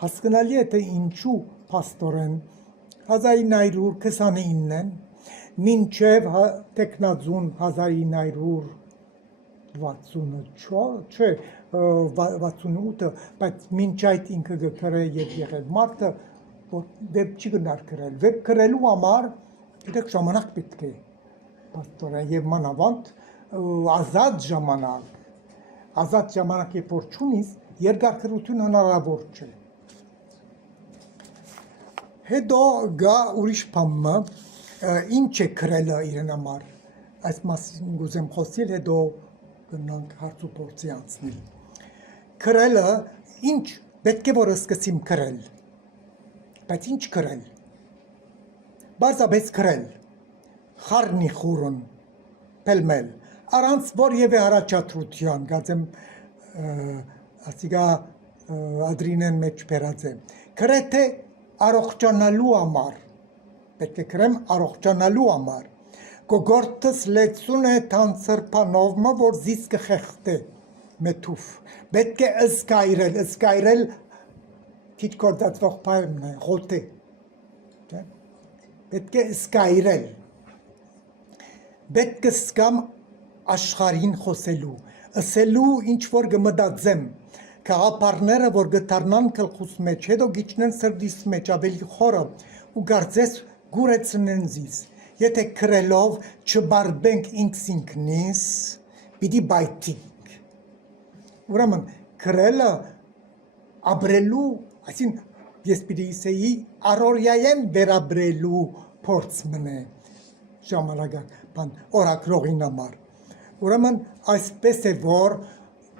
հասկնալի է, թե ինչու պաստորեն 1929-ն, մինչև տեքնածուն 1968, բայց մինչ այդ ինքը գկրե և եղել մարդը, որ վեբ չի գնար կրել, վեբ կրելու համար, գիտեք ժամանակ պետք է, պաստորեն և մանավանդ ազատ ժամանակ երբ որ չունիս, երկարքրություն հնարավոր չէ։ Հետո գա ուրիշ բամը, ինչ է կրելը իրեն համար, այս մասին գուզեմ խոսիլ, հետո գնանք հարց ու փորձի անցնել։ Կրելը ինչ պետք է որ սկսեմ կրել, բայց ինչ կրել, բարձաբես կրել, խառնի խուրն, պելմել, առանց որևէ առաջադրության, կարծեմ ասիգա ադրինեն մեջ բերած է, գրեթե առողջանալու համար, պետք է կրեմ առողջանալու համար, Կոգորտս լեցուն է թանցրպանովմը, որ զիսկը խեղտ է մեթուվ։ Պետք է ըսկայրել քիչ կործածվող պայմն է, խոտ է։ Պետք է ըսկայրել։ Պետք է սկամ աշխարհին խոսելու, ըսելու ինչ որ գմտածեմ, քաղաքապարները որ գտարնան գլխուս մեջ, հետո գիչնեն սրտիս մեջ ավելի խորը ու գարձես գուրեցնեն զիս։ Եթե քրելով չբարբենք ինքս ինքնիս, պիտի բայթիկ։ Ուրեմն քրելը ապրելու, այսինքն ես պիտի ասեի առօրյայեն վերաբրելու փորձ մնե ժամանակական օրակրողին համար։ Ուրեմն այսպես է որ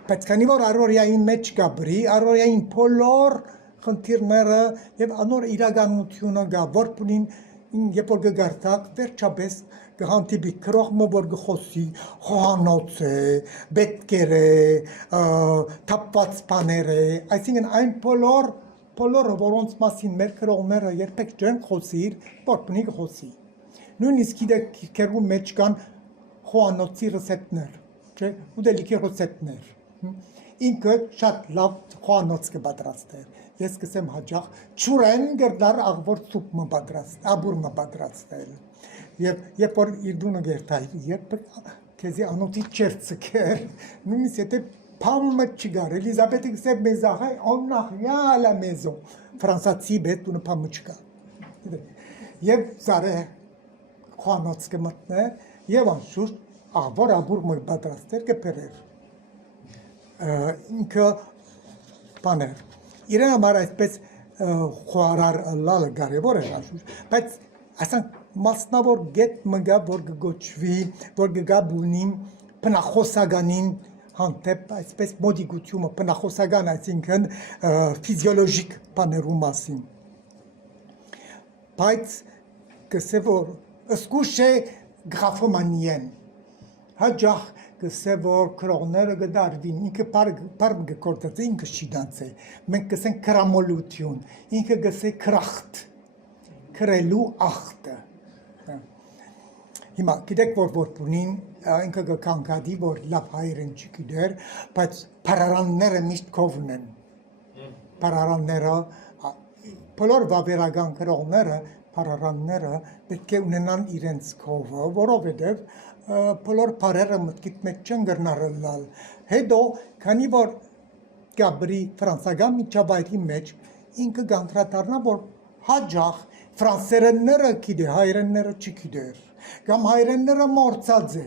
բայց քանի որ առօրյայի մեջ գաբրի, առօրյային բոլոր խնդիրները եւ անոր իրականությունը գա, որ բունին երբ որ գարտակ վերջապես կհանդիպի քրողը որ գխոսի խոհանոց է, բետկեր է, թափված բաներ է, այսինքն այն բոլորը որոնց մասին մեր քրողները երբեք չեն խոսիր, որ բնի կխոսի։ Նույնիսկ քերու մեջ կան խոհանոցի ռեսեպտներ, չէ՞, ուտելիքի ռեսեպտներ։ Ինքը շատ լավ խոհանոց կպատրաստեր։ Ես կսեմ հաջող ճուրեն գերդար աղբոր սուպ պատրաստ, աբուր պատրաստել։ Եվ երբ որ իր դունը գերտայ, երբ քեզի անոթի չերցկեր, նույնիսկ եթե փամը չգար, Էլիզաբեթը գսե մեզախայ, օնախյա la maison, ֆրանսացի բետ դունը փամը չկա։ Եվ զարե խոհանոց կմտներ, եւ անշուշտ աղբոր աբուր պատրաստեր կփերեր։ Ինքը բաներ։ Իրեն համար այսպես խոհարար լալը կարևոր է անշուշտ, բայց ասենք մասնավոր գետ մգա որ գոչվի, որ գա բունին բնախոսականին հանդեպ այսպես մոդիկությունը բնախոսական, այսինքն ֆիզիոլոգիկ բաներու մասին։ Բայց կսե որ ըսկուշ է գրաֆոմանիեն, հաջող կսե որ քրողները գդարվին, ինքը պարմ գկորդած է, ինքը շիդանց է, մենք կսենք կրամոլություն, ինքը կսե կրախտ, կրելու աղտը։ Հիմա գիտեք որ բունին ինքը կկանգադի որ լավ հայերեն չգիտեր, բայց պարարանները միշտ կովն են, պարարանները, բոլոր վավերական քրողները, պարարանները պետք է ունենան իրենց կովը, որովհետև բոլոր պարերը մտքիտ մեջ չեն գրնարելալ, հետո քանի որ գաբրի ֆրանսական միջավայրի մեջ ինքը գանտրատարնա որ հաջող ֆրանսերենները գիտե, հայերենները չգիտեր, կամ հայերենները մորցած է,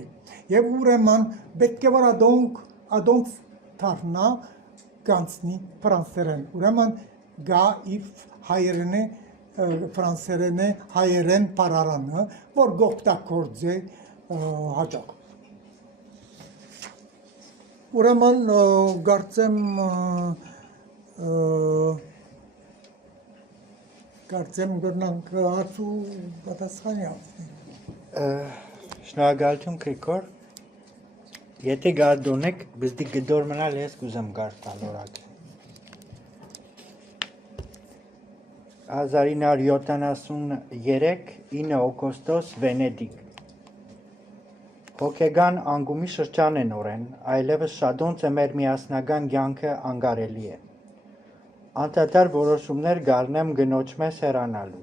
եւ ուրեմն պետք է որ ադոնք դառնա գանցնի ֆրանսերեն, ուրեմն գա իվ հայերենը ֆրանսերենը հայերեն պարարանը, որ գողտակորձ է հաջող։ Ուրեմն կարծեմ գրնանք հարցու պատասխանի անցնի։ Շնորհակալություն Գրիգոր։ Եթե գարդոնեք, բզդի գդոր մնալ ես կուզեմ գարտալ օրակ։ 1973 9 օգոստոս Վենեդիկ։ Հոգեգան անգումի շրջան են օրեն, այլևս շատոնց է մեր միասնական կյանքը անգարելի է։ Անդադար որոշումներ գարնեմ գնոջ մեզ հեռանալու։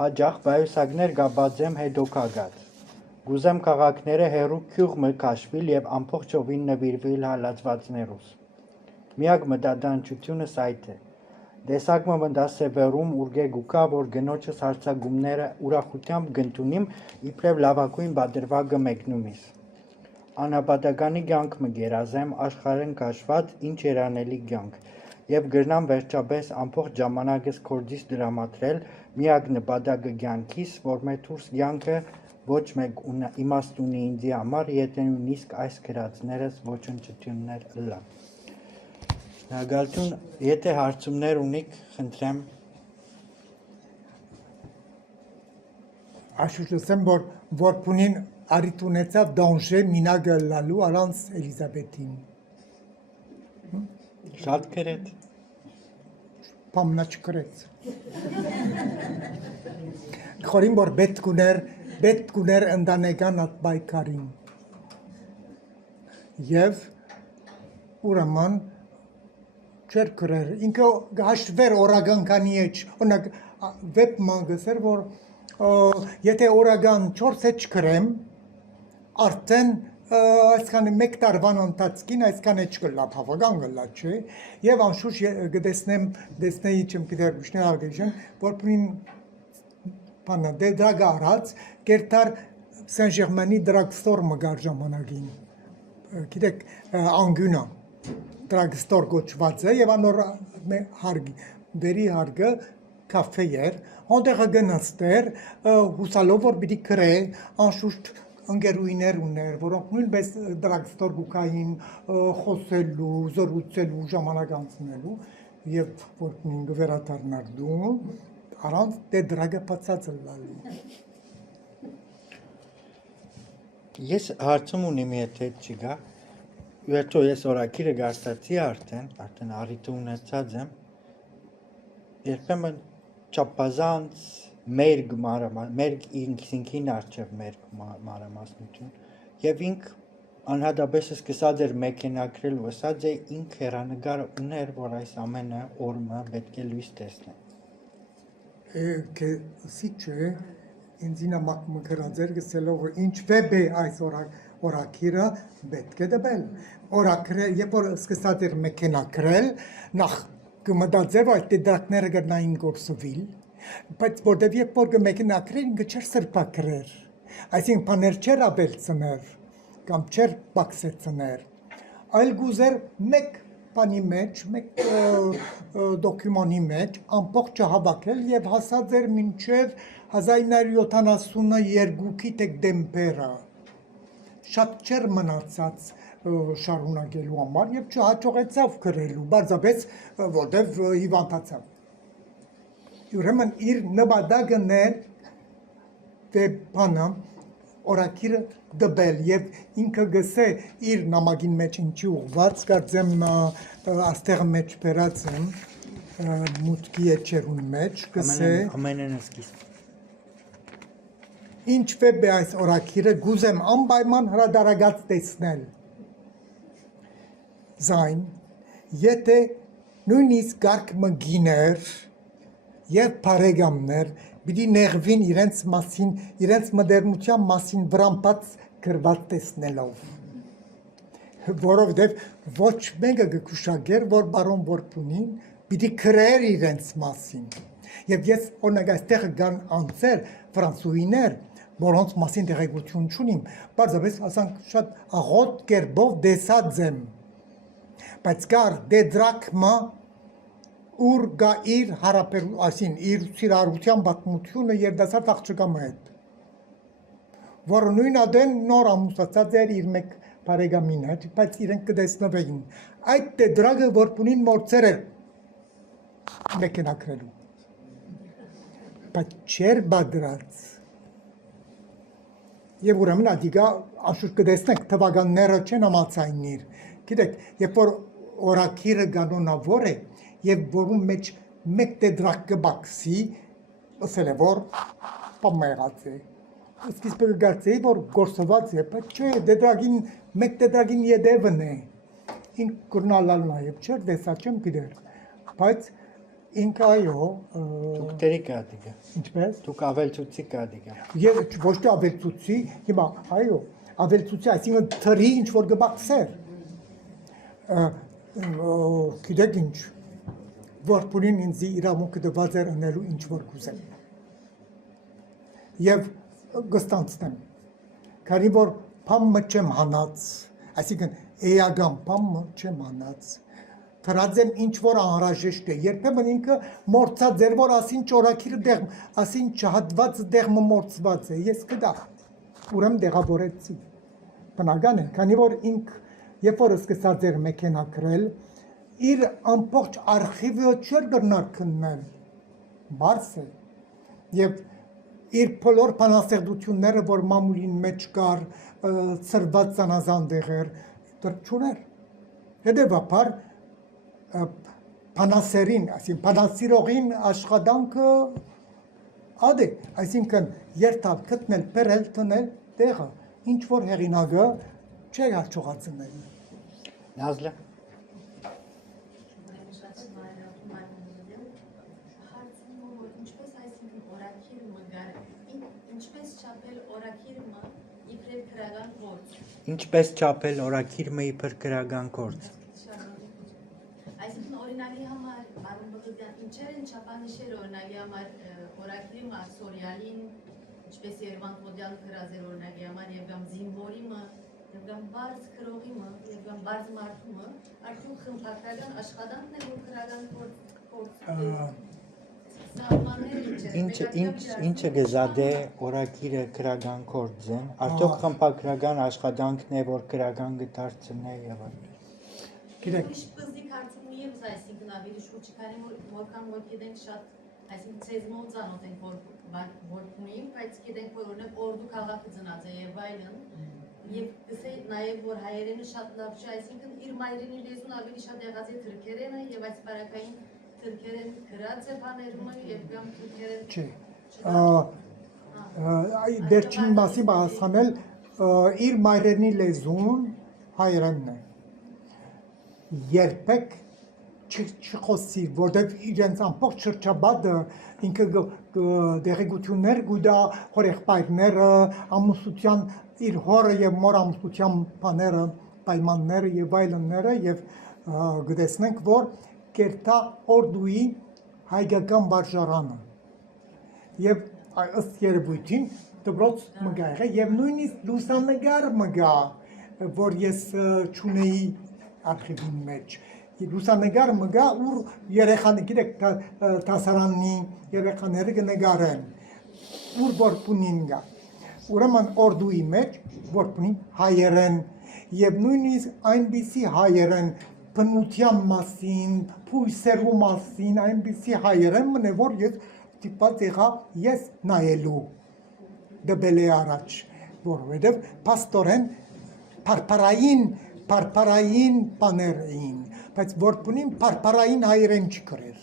Հաջող բայուսակներ գաբաձեմ հետոքագած։ Գուզեմ քաղաքները հերու քյուղմը քաշվիլ եւ ամբողջովին նվիրվել հալածվածներուս։ Միակ մտադանչությունս այդ է։ Դեսակմը մտասեվերում ուրգե գուկա, որ գնոջս հարցագումները ուրախությամբ գնտունիմ իբրև լավակույն բادرվագը մեկնումիս։ Անապատականի կյանք մը գերազեմ աշխարհեն քաշված ինչ երանելի կյանք եւ գրնամ վերջապես ամբողջ ժամանակս կորձիս դրամատրել միակ նպատակը կյանքիս, որ մեր դուրս կյանքը ոչ մեկ իմաստ ունի ինձի համար, եթե նույնիսկ այս գրածներս ոչնչություններ լա։ Շնորհակալություն, եթե հարցումներ ունիք, խնդրեմ։ Աշուշտեմ որ բունին արիտ ունեցավ դանժե մինագը լալու առանց Էլիզաբեթին։ Շատ գրետ։ Պամնա չկրեց։ Խորին որ պետք ուներ պետք ուներ ընտանեկան պայքարին։ Եվ ուրեմն չեր գրեր, ինքը հաշվեր օրական քանի էջ, օրինակ վեբ մանգսեր, որ եթե օրական 4 էջ գրեմ, արդեն այսքան մեկ տարվան ընթացքին այսքան էջ կլա, բավական կլա, չէ, եւ անշուշտ դեսնեի չեմ գիտեր միշներ արգեշն, որ պրին բանա դե դրագ արած, կերտար Սեն-Ժերմանի դրագստոր մգար ժամանակին, գիտեք անգյունա, դրագստոր գոչված է եւ անոր վերի հարգը կաֆե էր, հոնդեղը գնացներ, հուսալով որ պիտի գրե, անշուշտ ընկերուհիներ ուներ, որոնք նույնպես դրագստոր գուկային խոսելու, զրուցելու, ժամանակ անցնելու եւ որ ինքը վերադառնար դու, առանց դե դրագը բացած լալու։ Ես հարցում ունեմ, եթե չգա, վերջո ես օրակիրը գաստացի արդեն առիթը ունեցած եմ, երբեմն չափազանց մերգ ինքին արջև մերգ մանրամասնություն եւ ինք անհատապես սկսած էր մեքենագրել ու ասած է ինք հերանեկար ուներ, որ այս ամենը օրը պետք է լույս տեսնի։ Սիչե ինձ նամակ մգրաձեր գսելով ինչ վեբ է այս օրակիրը պետք է դնել։ Օրակիրը երբ որ սկսած էր մեքենագրել, նախ կմտածեր այդ դրակները գտնային գործովիլ, բայց որտեվ երբ որ մեքենագրել ինքը չէր սրբակրեր, այսինքն բաներ չէր ապելցներ կամ չէր բաքսեցներ, այլ գուզեր մեկ բանի մեջ, մեկ դոկումենտի մեջ ամբողջը հավաքել եւ հասած էր մինչեւ 1972-ի դեկտեմբերը։ Շատ չէր մնացած շարունակելու համար եւ չհաջողեցավ գրելու, բարձրապես որտեվ հիվանդացավ։ Ուրեմն իր նպատակն էր բանը օրակիրը դբել եւ ինքը գսե իր նամակին մեջ ինչի ուղված կարծեմ աստեղ մեջ բերած եմ մուտքի եչերուն մեջ գսե ամենն սկիզբ ինչ վեբ է այս օրակիրը գուզեմ անպայման հրադարագած տեսնել զայն եթե նույնիսկ գարկ մգիներ եւ բարեկամներ պիտի նեղվին իրենց մասին, իրենց մդերնության մասին վրամբած գրված տեսնելով։ Որովհետև ոչ մեկը գկուշագեր, որ բարոն Որբունին պիտի գրեր իրենց մասին։ Եվ ես օրինակ այստեղ կան անձեր, ֆրանսուհիներ, որոնց մասին տեղեկություն չունիմ, բարձրապես ասանք շատ աղոտ կերպով դեսած եմ։ Բայց կար դե դրակմա ուր գա իր հարաբերություն, իր սիրառության պատմությունը երդասարդ աղջկա հետ, որը նույն ադեն նոր ամուսացած էր իր մեկ բարեկամին հետ, բայց իրենք կտեսնվեին։ Այդ դրագը Որբունին մորցեր էր մեքենագրելու, բայց չէր բادرած։ Եվ ուրեմն ադիգա անշուշտ կտեսնեք թվականները չեն համացայնիր։ Գիտեք, երբ որ օրակիրը կանոնավոր է, եւ որում մեջ մեկ դրակ կբաքսի, ասել է որ պամերած է։ Սկիզբը կգարցեի, որ գործված է, բայց չէ, դեդրագին, մեկ դեդրագին յետևն է։ Ինք կուրնալալ նաեւ չէր, դեսա չեմ գիտեր, բայց ինք այո։ Դուք դերի կադիգա։ Ինչպես։ Դուք ավելցուցի կադիգա։ Եվ ոչ թե ավելցուցի, հիմա այո, ավելցուցի, այսինքն թրի ինչ որ կբաքսեր։ Գիտեք ինչ, Որբունին ինձ իրավունքը տված էր անելու ինչ որ կուզեմ։ Եվ կստանցնեմ, քանի որ փամը չեմ հանած, այսինքն էական փամը չեմ հանած, թրած եմ ինչ որ անհրաժեշտ է, երբեմն ինքը մորցած էր, որ ասին ճորակիրը դեղ, ասին չհատված դեղը մորցված է, ես կդա, ուրեմն դեղավորեցի, բնական է, քանի որ ինք, երբ որ սկսած էր մեքենագրել, իր ամբողջ արխիվը չէր գրնար քննել, բարս է, և իր բոլոր բանաստեղծությունները, որ մամուլին մեջ կար, ծրված ծանազանդեղեր, դեռ չուներ, հետևաբար բանասերին, բանասիրողին աշխատանքը Ադե, այսինքն երթալ գտնել, բերել, տնել տեղը, ինչ որ հեղինակը չի հաջողացնել։ Նազլը Ինչպես չափել օրակիրը իբր քրական գործ։ Այսինքն օրինակի համար Արոն Բղդյան ինչեր են չափանիշեր օրինակի համար օրակիրը սորիալին ինչպես Երևան Պոդյան գրազեր օրինակի համար եւ կամ զինվորիմը եւ կամ բարձ քրողիմը եւ կամ բարձ մարդումը արդյոք խմբակրական աշխատանքն է որ քրական գործ Ինչը գզադե օրակիրը քրական գործ են, արդյոք խմբակրական աշխատանքն է, որ քրական գտարցնե եւ այլն։ Գիտեք, Պզիկ հարցումի եմ այսինքն ավելի շուտ քանի որքան որ գիտենք շատ այսինքն ցեզմոլ ցանոթ ենք որ ունենք, բայց գիտենք որ օրինակ օրդու քաղաքը ծնած է եւ այլն եւ գսե նաեւ որ հայերենը շատ լավ չէ, այսինքն իր մայրենի լեզուն ավելի շատ եղած է թուրքերենը եւ այս բարակային թուրքերեն գրած է բաներումը եւ կամ թուրքերեն չէ։ Այ վերջին մասի բացանել իր մայրենի լեզուն հայերենն է։ Երբեք չխոսի, որտեղ իրենց ամբողջ շրջապատը ինքը դեղեցություններ գուտա հորեղբայրները, ամուսության իր հորը եւ մոր ամուսության բաները, պայմանները եւ այլնները եւ գտեսնենք, որ կերտա օրդուի հայկական վարժարանը եւ ըստ երևույթին դպրոց մգա եղել եւ նույնիսկ լուսանկար մգա, որ ես չունեի արխիվի մեջ լուսանկար մգա ուր երեխաները գիտեք դասարանի երեխաները կնկարեն ուր որ պունին գա ուրեմն օրդուի մեջ որ պունին հայերեն եւ նույնիսկ այնպիսի հայերեն բնության մասին փույսերու մասին այնպիսի հայերեն մնե որ ես տիպած եղա ես նայելու դբելի առաջ որովհետեւ պաստորեն Պարպարային բաներ էին, բայց որ պունին պարպարային հայերեն չկրեր,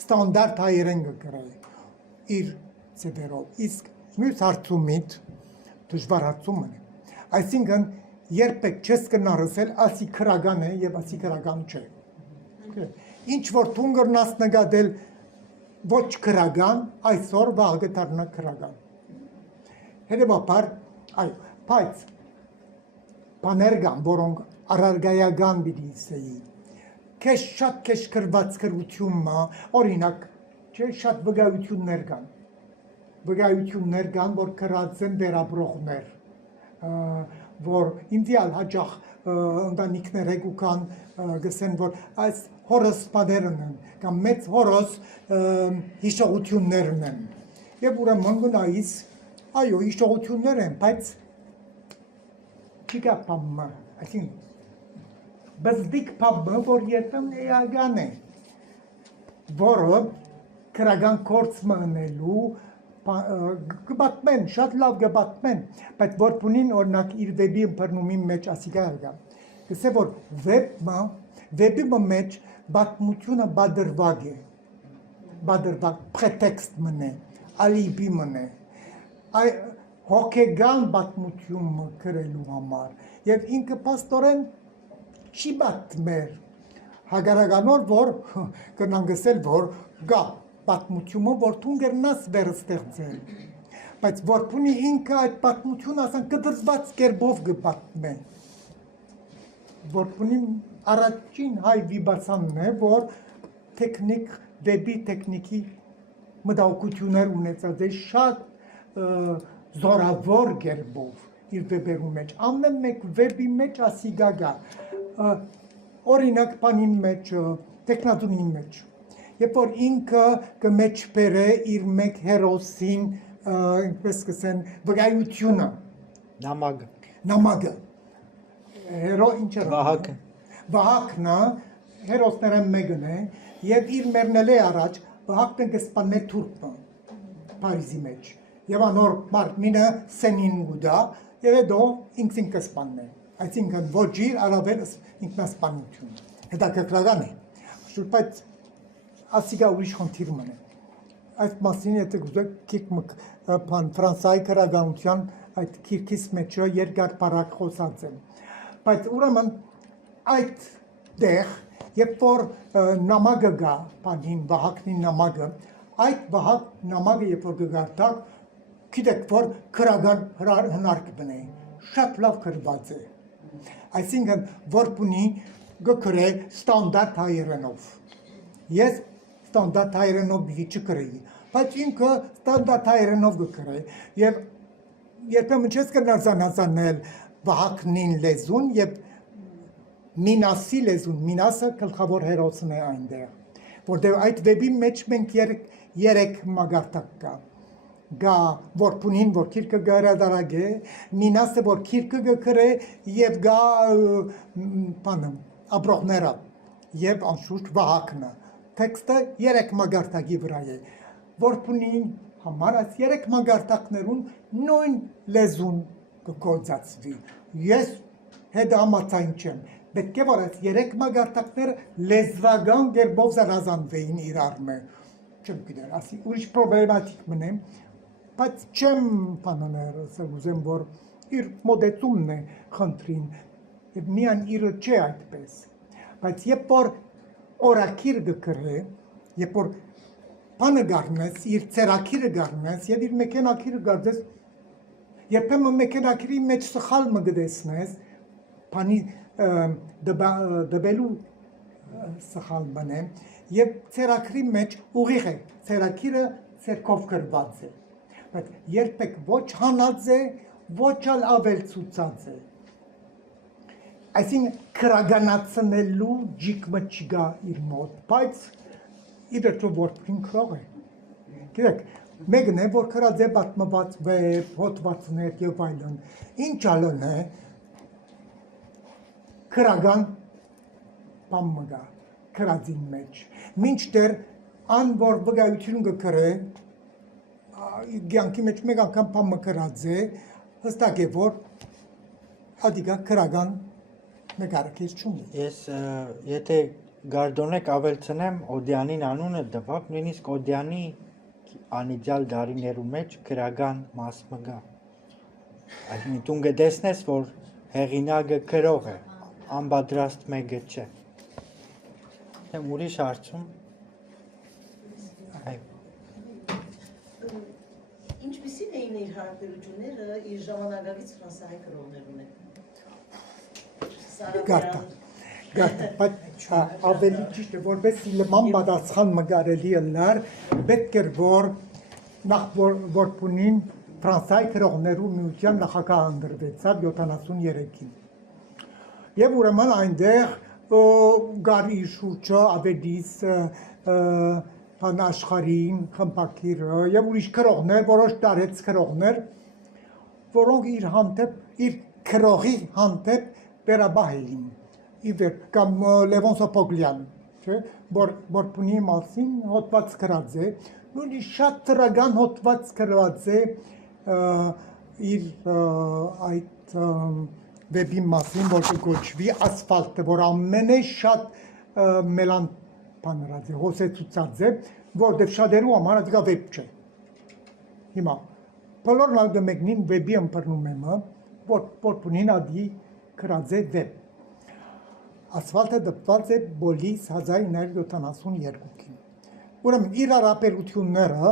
ստանդարդ հայերեն կկրեր, իր ծեվերով, իսկ մյուս հարցումիտ, դժվար հարցումն է, այսինքն երբեք չես կնարսել ասի քրական է և ասի քրական չէ, ինչ որ տուն կրնաս նգադել ոչ քրական, այսօր վաղը դառնա քրական, հետևաբար, այո, բայց բաներ կան, որոնք առարգայական պիտի ասեի, քեզ շատ քեզ կրված կրությունը, օրինակ, շատ վկայություններ կան, որ կրած են վերապրողներ, որ ինձիալ հաճախ ընտանիքներ եկուքան գսեն, որ այս հորս բաներն են, կամ մեծ հորս հիշողություններն են, և ուրեմն գնայիս, այո, հիշողություններ են, բայց չիկա պամը, այսինքն, բզդիկ պամը, որ երբեմն էական է, որը քրական կորց մնելու կբատմեն, շատ լավ կբատմեն, բայց որ պունին օրինակ իր վեբի ըմպրնումի մեջ ասիկա արգա, կսե որ վեբի մեջ բատմությունը բադրվագ է, բադրվագ, պրետեքստ մնե, ալիբի մնե, հոգեգան բատմությունը կրելու համար և ինքը պաստորեն չի բատմեր, հագարականոր որ կնան գսել որ գա պատմությունը, որ տուն կրնաս վերը ստեղծել, բայց որ պունի ինքը այդ պատմությունը ասան կդրզված կերբով կպատմեն, որ պունի առաջին հայ վիբացանն է, որ տեքնիկ, վեբի տեքնիկի մտահոգություններ ունեցած է շատ զորավոր կերբով իր վեբերու մեջ, ամեն մեկ վեբի մեջ ասի գագա, օրինակ պանին մեջ, տեքնատունին մեջ, երբ որ ինքը կմեջ բերե իր մեկ հերոսին, ինքպես կսեն, վկայությունը, նամագը, հերո ինչ է Վահակնը, հերոսներն մեկն է, և իր մերնել է առաջ, Վահակնը կսպանն է թուրպը, Պարիզի մեջ, և անոր մարդմինը սենին գուդա, և հետո ինքսին կսպանն է, այսինքն ոչ իր առավել ինքնասպանություն, հետաքրքրական է, բայց ասիկա ուրիշ խնդիր մնե, Այդ մասին եթե գուզեք քիչ բան Ֆրանսիայի քրագանության այդ քիրքից մեջը երկար բարակ խոսած եմ։ Բայց ուրեմն այդ դեղ երբ որ նամակը գա, բանին Վահագնի նամակը, այդ Վահագ նամակը երբ որ գարտակ, գիտեք որ քրագան հնարք բնե, շատ լավ գրված է։ Այսինքն որպունի գկրե ստանդարտ հայերենով։ Ես ստանդարտ հայերենով բիգի չկրեի, բայց ինքը ստանդարտ հայերենով գկրե եւ երբեմն չես կնար զանազանել Վահագնին լեզուն եւ Մինասի լեզուն, Մինասը գլխավոր հերոսն է այնտեղ, որտեղ այդ վեբի մեջ մենք երեք մագարտակ կա։ Գա որպունին, որ քիրքը գարադարագ է, Մինասը, որ քիրքը գկրե եւ գա բանը աբրողները եւ անշուշտ Վահագնը։ Տեքստը երեք մագարտակի վրա է։ Որպունին համար այս երեք մագարտակներուն նույն լեզուն կգործածվի։ Ես հետ համաձայն չեմ։ Պետք է որ այս երեք մագարտակները լեզվական կերպով զանազանվեին իրար մե։ Չեմ գիտեր, ասի ուրիշ պրոբլեմատիկ մնեմ, բայց չեմ բանաներ, ուզեմ որ իր մոդեցումն է խնդրին, եւ միան իրը չէ այդպես։ Բայց երբ որ օրակիր գկրե, երբ որ բանը գարնես, իր ցերակիրը գարնես եւ իր մեքենակիրը գարդես, երբեմն մեքենակիրի մեջ սխալ մը գտեսնես, բանի դբելու սխալ բնե եւ ցերակիրի մեջ ուղիղ է, ցերակիրը ցերկով գրված է, բայց երբեք ոչ հանած է, ոչ ալ ավելցուցած է։ Այսինքն քրագանացնելու ջիկը չկա իր մոտ, բայց իդերտո որպին քրող է։ Գիտեք, մեկն է, որ քրած է պատմված վեպ, հոդվածներ եւ այլն, ինչ ալն է, քրագան բան մգա, քրածին մեջ, մինչդեռ ան որ վկայություն կկրե, գյանքի մեջ մեկ անգամ բան մը քրած է, հստակ է որ հատիկա քրագան նկարակիր չունի։ Ես եթե գարդոնեք ավելցնեմ Օդյանին անունը դվավ, նույնիսկ Օդյանի անիդյալ դարիներու մեջ քրագան մաս մգա։ Այսինքն դու կտեսնես, որ հեղինակը քրող է, անբադրաստ մեկը չէ։ Եմ ուրիշ հարցում։ Ինչպիսին էին իր հարաբերությունները իր ժամանակակից ֆրանսիայի կրողներուն հետ։ Գարտա, բայց ավելի ճիշտ է, որպես լման պատասխան մգարելի ըլլար, պետք էր որ նախ որպունին Ֆրանսիայի կրողներու միության նախագահ ընդրվեցավ 73-ին։ Եվ ուրեմն այնտեղ գարի շուրջը ավետիս աշխարհին խմբակիրը եւ ուրիշ կրողներ, որոշ տարեց կրողներ, որոնք իր հանդեպ իր կրողի հանդեպ վերաբահ էին։ Իվեր կամ Լևոն Սոփոգլյան, չէ, որպունի մասին հոդված գրած է, նույնիսկ շատ ծրական հոդված գրած է իր այդ վեբի մասին, որ կոչվի ասֆալտը, որ ամենե շատ մելան բանրած է, հոսեցուցած է, որտեղ շատերու համար դա վեբ չէ։ Հիմա բոլորն ալ գմեկնին վեբի ըմբռնում եմ, որպունին ադի գրած է վեբ։ Ասֆալտը դպված է բոլիս 1972-ին։ Ուրեմն իր հարաբերությունները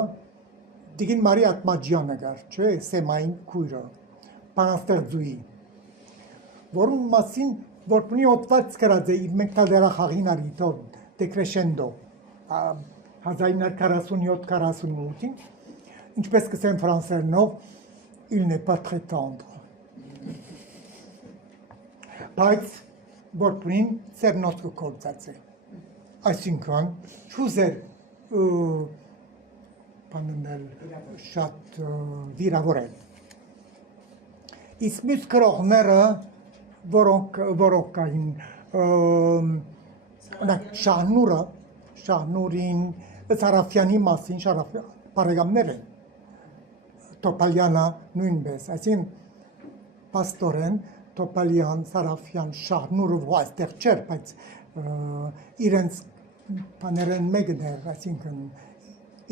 Տիկին Մարի Ատմաջյանը գար, չէ, Սեմային քույրը, բանաստեղծուհի, որում մասին որպունի հոդված գրած է իր մեկտադերախաղին արիտով դեկրեշենդո 1947-48-ին, ինչպես կսեն ֆրանսերնով, il n'est pas très tendre։ Բայց որպունին ծերնոց կործած է, այսինքն չուզեր բաննել շատ վիրավորել։ Իսկ մյուս կրողները, որոնք կային Շահնուրին, Սարաֆյանի մասին, բարեկամներ են, Տոպալյանը նույնպես, այսին պաստորեն Տոպալյան, Սարաֆյան, Շահնուրը այստեղ չէր, բայց իրենց բաներեն մեկն էր, այսինքն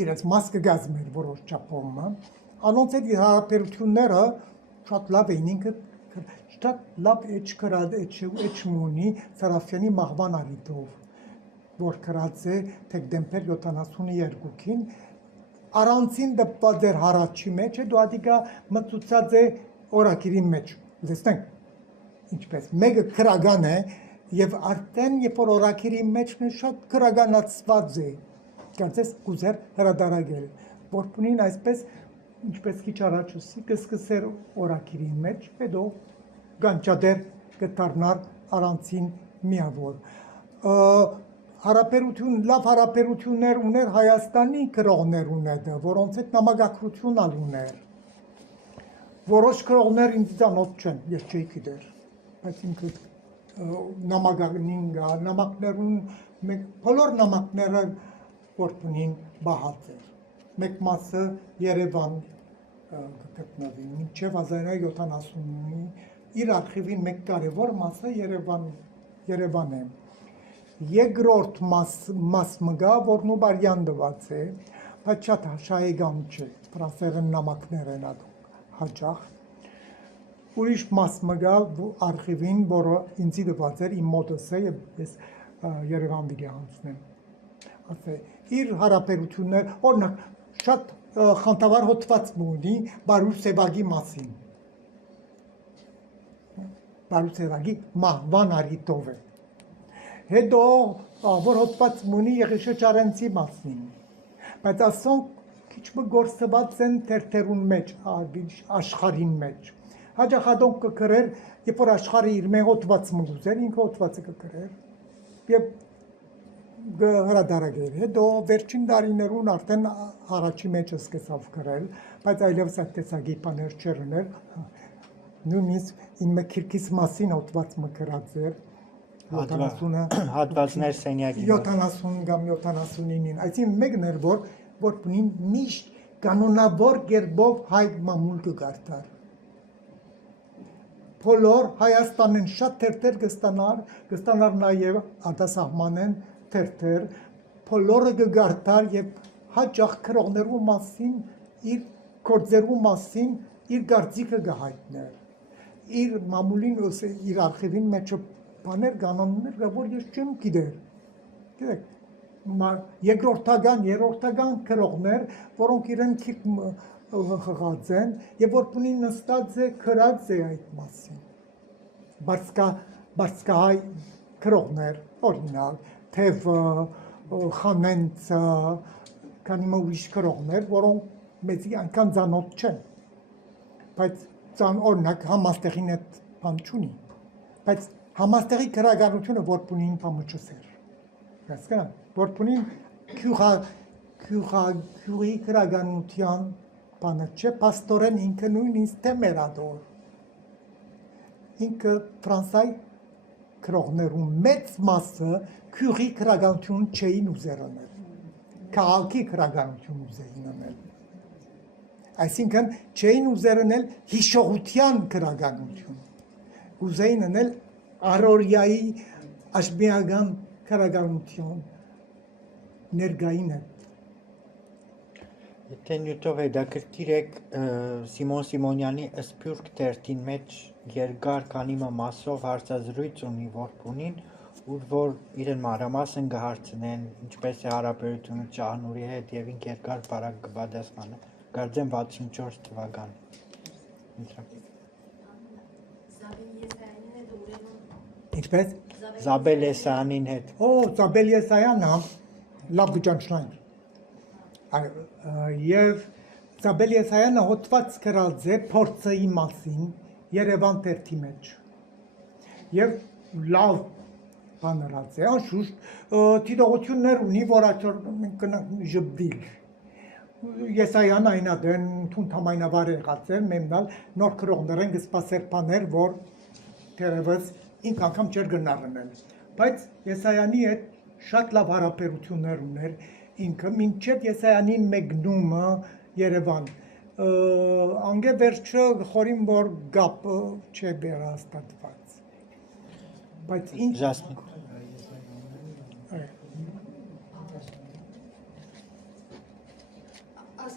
իրենց մաս կգազմեր որոշ չափով, անոնց այդ հարաբերությունները շատ լավ էին, ինքը շատ լավ էջմունի Սարաֆյանի մահվան առիթով, որ գրած է դեկտեմբեր 72-ին, առանցին դպված էր հարաճի մեջ, դու ադիկա մտուցած է օրակիրի մեջ, լսնենք, ինչպես, մեկը քրական է, եւ արդեն երբ որ օրակիրի մեջ շատ քրականացված է, կարծես կուզեր հրադարագել, որպունին այսպես, ինչպես քիչ առաջ ուսի, կսկսեր օրակիրի մեջ, հետո գանչադեր կդառնար առանցին միավոր։ Լավ հարաբերություններ ուներ Հայաստանի գրողներուն հետ, որոնց հետ նամակագրություն ուներ։ Որոշ գրողներ ինձ ծանոթ չեն, ես չէի գիտեր, բայց ինքը նամակներուն, բոլոր նամակները որպունին բահած էր։ Մեկ մասը Երևան գտնվի, մինչև 1970-ի իր արխիվին մեկ կարևոր մասը Երևան է։ Երկրորդ մաս մգա, որն ու բարյան դված է, բայց շատ շահեգան չէ, ֆրանսերեն նամակներ են հաճախ։ Ուրիշ մաս մգա արխիվին, որը ինձի դված էր, իմ մոտս է, ես Երևան վիրի հանցնեմ։ Իր հարաբերություններ, օրինակ, շատ խանդավառ հոդված ունի Բարուս Սևագի մասին։ Բարուս Սևագի մահվան առիթով է։ Հետո որ հոդված ունի Եղիշե Չարենցի մասին։ Բայց ասոնք քիչ մը գործված են թերթերուն մեջ, աշխարհին մեջ։ Հաջախադոնք կգրեր, երբ որ աշխարհը իր մեկ հոդված մգուզեր, ինքը հոդվածը կգրեր։ Եվ հրադարագեր, հետո վերջին տարիներուն արդեն հարաճի մեջ սկսավ գրել, բայց այլևս այդ տեսակի բաներ չերներ, նույնիսկ իմ քիրքիս մասին հոդված մգրած էր, 70 հատվածներ սենյակի 70 կամ 79-ին, այսինքն մեկն էր, որ բնին միշտ կանոնավոր կերպով հայ մամուլ կգարտար։ Բոլոր Հայաստանեն շատ թերթեր կստանար նաև արտասահմանեն թերթեր, բոլորը կգարտար եւ հաճախ գրողներու մասին, իր գործերու մասին իր կարծիքը կհայտներ։ Իր մամուլին իր արխիվին մեջ բաներ կանոններ, որ ես չեմ գիտեր։ Գիտեք, երկրորդական, երրորդական գրողներ, որոնք իրեն քիչ խղած են եւ որ բունի նստած է գրած է այդ մասին։ Բարսկահայ գրողներ, օրինակ, թեև Խանենցը, քանի ուրիշ գրողներ, որոնք մեզի այնքան ծանոթ չեն, բայց օրինակ համաստեղին այդ բան չունի, բայց համաստեղի գրականությունը որպունին բամը չսեր, հասկանա, որպունին քյուղի գրականության բանը չէ, պաստորեն ինքը նույնիսկ թեմերադոր, ինքը Ֆրանսայի գրողներու մեծ մասը քյուղի գրականություն չէին ուզեր անել, քաղաքի գրականություն ուզեին անել, այսինքն չէին ուզեր անել հիշողության գրականություն, ուզեին անել առօրյայի աշխբիական գրականություն ներգային է։ Եթե նյութով հետաքրքիր եք Սիմոն Սիմոնյանի Սփյուռք թերթին մեջ երկար քանի մասով հարցազրույց ունի որպունին, որ իրեն մանրամասն կհարցնեն ինչպես է հարաբերությունը Ճահնուրի հետ եւ ինք երկար բարակ կպատասխանը, կարծեմ 64 թվական։ Ինչպես Զաբել Եսայանին հետ։ Զաբել Եսայանը լավ գճանչնային։ Եվ Զաբել Եսայանը հոդված գրած է փորձի մասին Երևան թերթի մեջ։ Եվ լավ բանրած է, անշուշտ դիտողություններ ունի, որ այսօր մենք կնանք ժպտիլ։ Եսայան այնադեն թունթամայնավար եղած է, մեմնալ նոր գրողներ են կսպասեր բաներ, որ թերևս ինք անգամ չէր գնարնել։ Բայց Եսայանի հետ շատ լավ հարաբերություններ ուներ, ինքը մինչև Եսայանին մեկնումը Երևան, անգե վերջը խորին որ գապը չէ վերահաստատված, բայց ինչ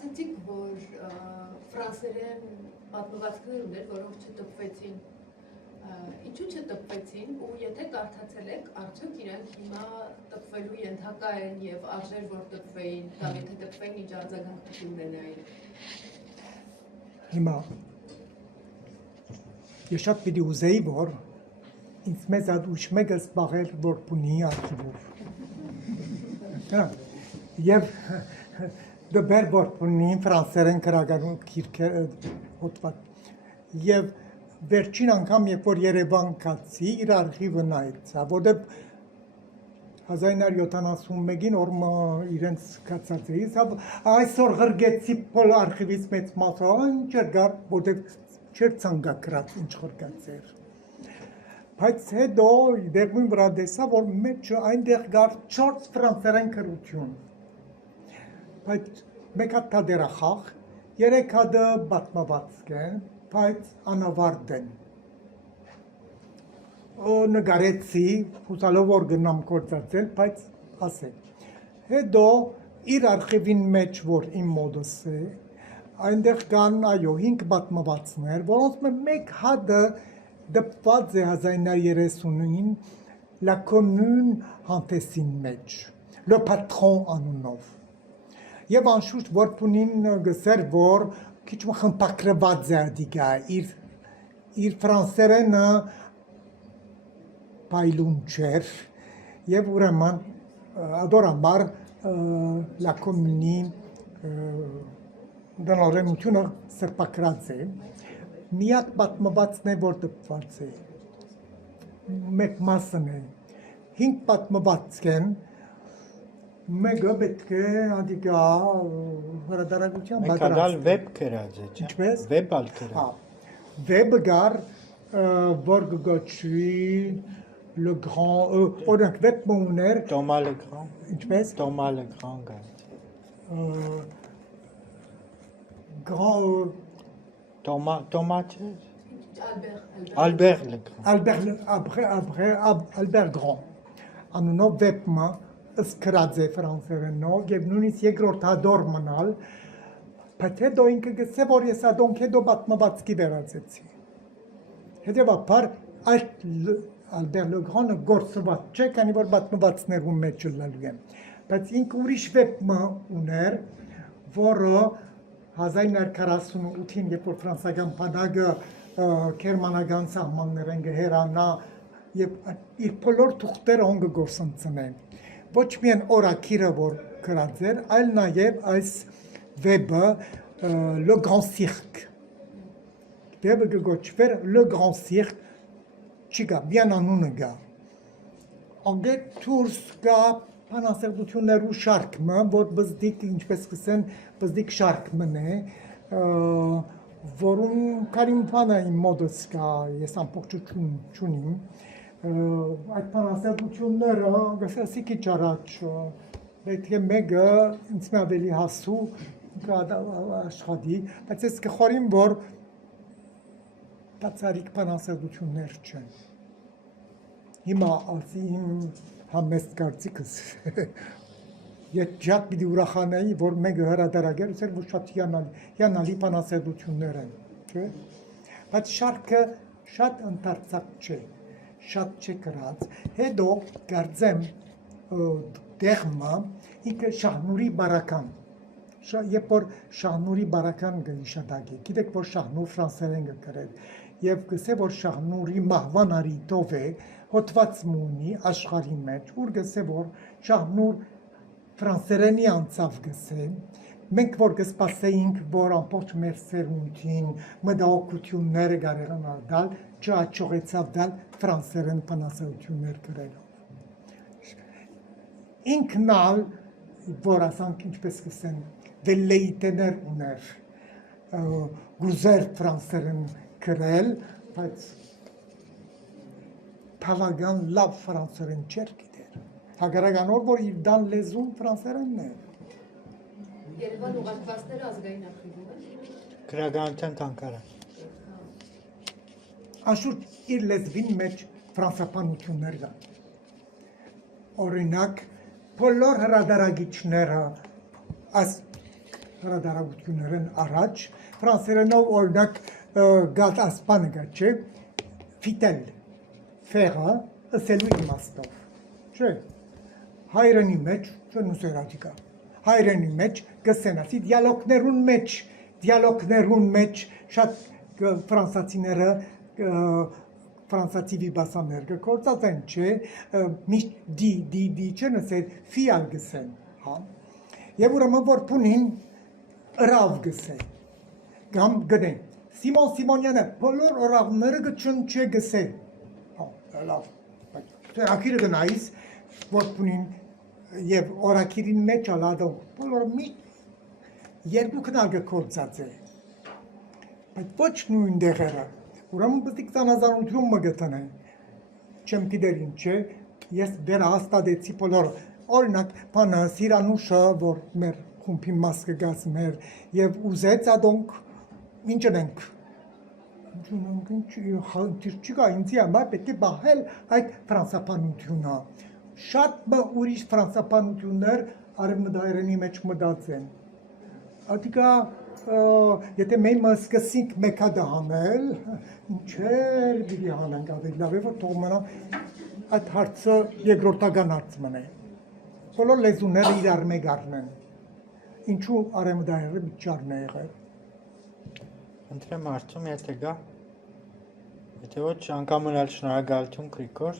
ասացիք, որ ֆրանսերեն պատմվածքներ ուներ, որոնք չտպվեցին։ Ինչու չտպվեցին ու եթե կարդացել եք, արդյոք իրենք հիմա տպվելու ենթակա են եւ արժեր որ տպվեին, կամ եթե տպվեին ինչ արձագանքություն ունենային։ Հիմա ես շատ պիտի ուզեի, որ ինձ մեզ ադուշ մեկը զբաղել որպունի արխիվով։ Եվ դբեր որպունի ֆրանսերեն գրականություն գիրքեր հոդված։ Եվ վերջին անգամ, երբ որ Երևան կացի, իր արխիվը նայեցա, որտեղ 1971-ին օրը իրենց կացած էի, այսօր ղրգեցի փոլ արխիվից մեծ մասը, ինչ էր գար, որտեղ չէր ցանկակրած ինչ խորգած էր։ Բայց հետո դերմին վրա դեսա, որ մեջը այնտեղ գար 4 ֆրանսերեն գրություն։ Բայց մեկ հատ դերախաղ, 3 հատը պատմվածք են, բայց անավարտ են։ Նկարեցի, հուսալով որ գնամ գործածել, բայց ասել։ Հետո իր արխիվին մեջ, որ իմ մոդս է, այնտեղ կան, այո, 5 պատմվածքներ, որոնց մեկ հատը դպված է 1930-ին La Commune Հանտեսին մեջ, Le Patron անունով։ Եվ անշուշտ որպունին գսեր, որ քիչ խմբակրված է դիգա, իր ֆրանսերենը պայլուն չէր, եւ ուրեմն ադորամար La Commune-ի դնորենությունը սրբակրած է, միակ պատմվածքն է, որ դպված է, մեկ մասն է, 5 պատմվածք են, մեկը պետք է ադիգա հրադարագության Մեկադալ վեբ գրած է, չէ՞։ Ինչպես։ Վեբ ալ գրած։ Վեբը գար, որ գոչվի le grand, օրինակ վեբը ուներ Thomas le Grand։ ինչպես Thomas le Grand գար։ grand Thomas չէ։ Ալբեր Albert Grand անունով վեբը ըսկրած է ֆրանսերենով եւ նույնիսկ երկրորդ հադոր մնալ, բայց հետո ինքը գսե որ ես ադոնք հետո պատմվածքի վերածեցի։ Հետևաբար այդ Albert le Grand-ը գործված չէ, քանի որ պատմվածքներում մեջ լալու են, բայց ինքը ուրիշ վեբ ուներ, որը 1948-ին, երբ որ ֆրանսիական բանակը գերմանական սահմաններեն գհերանա եւ իր բոլոր թուղթերը հոնգը գործընծնեն։ Ոչ միայն օրակիրը որ գրած էր, այլ նաեւ այս վեբը Le Grand Cirque։ Վեբը գոչվեր Le Grand Cirque, չկա, միան անունը գա։ Անգետ թուրս կա բանասերտություններու շարքը, որ բզդիկ, ինչպես կսեն, բզդիկ շարքմն է, որում կարիմ բանը իմ մոդս կա, ես ամբողջություն չունիմ, այդ բանասերտությունները, գսասի քիչ առաջ, պետք է մեկը ինձ մե ավելի հասու աշխատի, բայց ես կխորիմ, որ բացարիք բանասերտություններ չեն։ Հիմա ասի իմ համեստ կարծիքս, ես շատ պիտի ուրախանայի, որ մեկը հրադարագեր, ուզեր, որ շատ հիանալի բանասերտություններ են, չէ՞։ Բայց շարքը շատ ընդարձակ չէ, շատ չէ գրած, հետո կարծեմ դեղմը ինքը Շահնուրի բարական, երբ որ Շահնուրի բարական գիշատակի, գիտեք, որ Շահնուր ֆրանսերեն գրել, եւ գսե, որ Շահնուրի մահվան արիտով է, հոդված մունի աշխարհի մեջ, ուր գսե, որ Շահնուր ֆրանսերենի անցավ գսե, մենք որ կսպասեինք, որ ամբողջ մեր սերունդին մտահոգությունները կարողանալ դալ, չաճողեցավ դալ ֆրանսերեն բանասերություններ գրելով։ Ինքնալ, որ ասանք ինչպես կսեն, վելլեիտեներ ուներ, գուզեր ֆրանսերեն գրել, բայց բավական լավ ֆրանսերեն չէր գիտեր։ Հակառականոր, որ իր դան լեզուն ֆրանսերենն է։ Երևան ուղարկվածները ազգային արխիվում են։ Գրականության թանգարան։ Անշուշտ իր լեզվին մեջ ֆրանսապանություններ կան։ Օրինակ, բոլոր հրադարագիչները հրադարավություններն առաջ, ֆրանսերենով օրինակ գատ ասպանը գա չէ, ֆիտել, ֆեղը, ըսելու իմաստով, չէ, հայրենի մեջ, չնուսերատիկա, հայրենի մեջ գսենասի դիալոգներուն մեջ շատ ֆրանսացիները ֆրանսացի վիբասաններ գործած են, չէ, միշտ դի չեն ասել, ֆիալ գսեն, հա, և ուրեմն որ պունին ըրավ գսեն, գամ գնեն, Սիմոն Սիմոնյանը բոլոր օրավները գչուն չէ գսեն, հա, լավ, ակիրը գնայիս, որ պունին և օրակիրին մեջ ալադող, բոլոր միշտ երկու կնալ գործած է, բայց ոչ նույն դեղերը, ուրեմն պստիկ ծանազանություն մը գտնեն, չեմ գիտեր ինչ է, ես վերահաստատեցի բոլոր, օրինակ, բանը Սիրանուշը, որ մեր խումբի մաս կգաց մեր, և ուզեց ադոնք, ինչ ենք, չկա ինձի համար պետք է բահել այդ ֆրանսապանությունը, շատ մը ուրիշ ֆրանսապանություններ արևմտահայերենի մեջ մտած են, ատիկա եթե մենք սկսենք մեկադը հանել, ինչեր բիդի հանենք ավելի լավ է, որ թող մնա այդ հարցը երկրորդական հարց մնե, բոլոր լեզուները իրար մեկ առնեն, ինչու արևմտահայերը միջարն է եղել։ Ընտրեմ արդյոք եթե գա, եթե ոչ անգամ էլ շնորհակալություն Գրիգոր։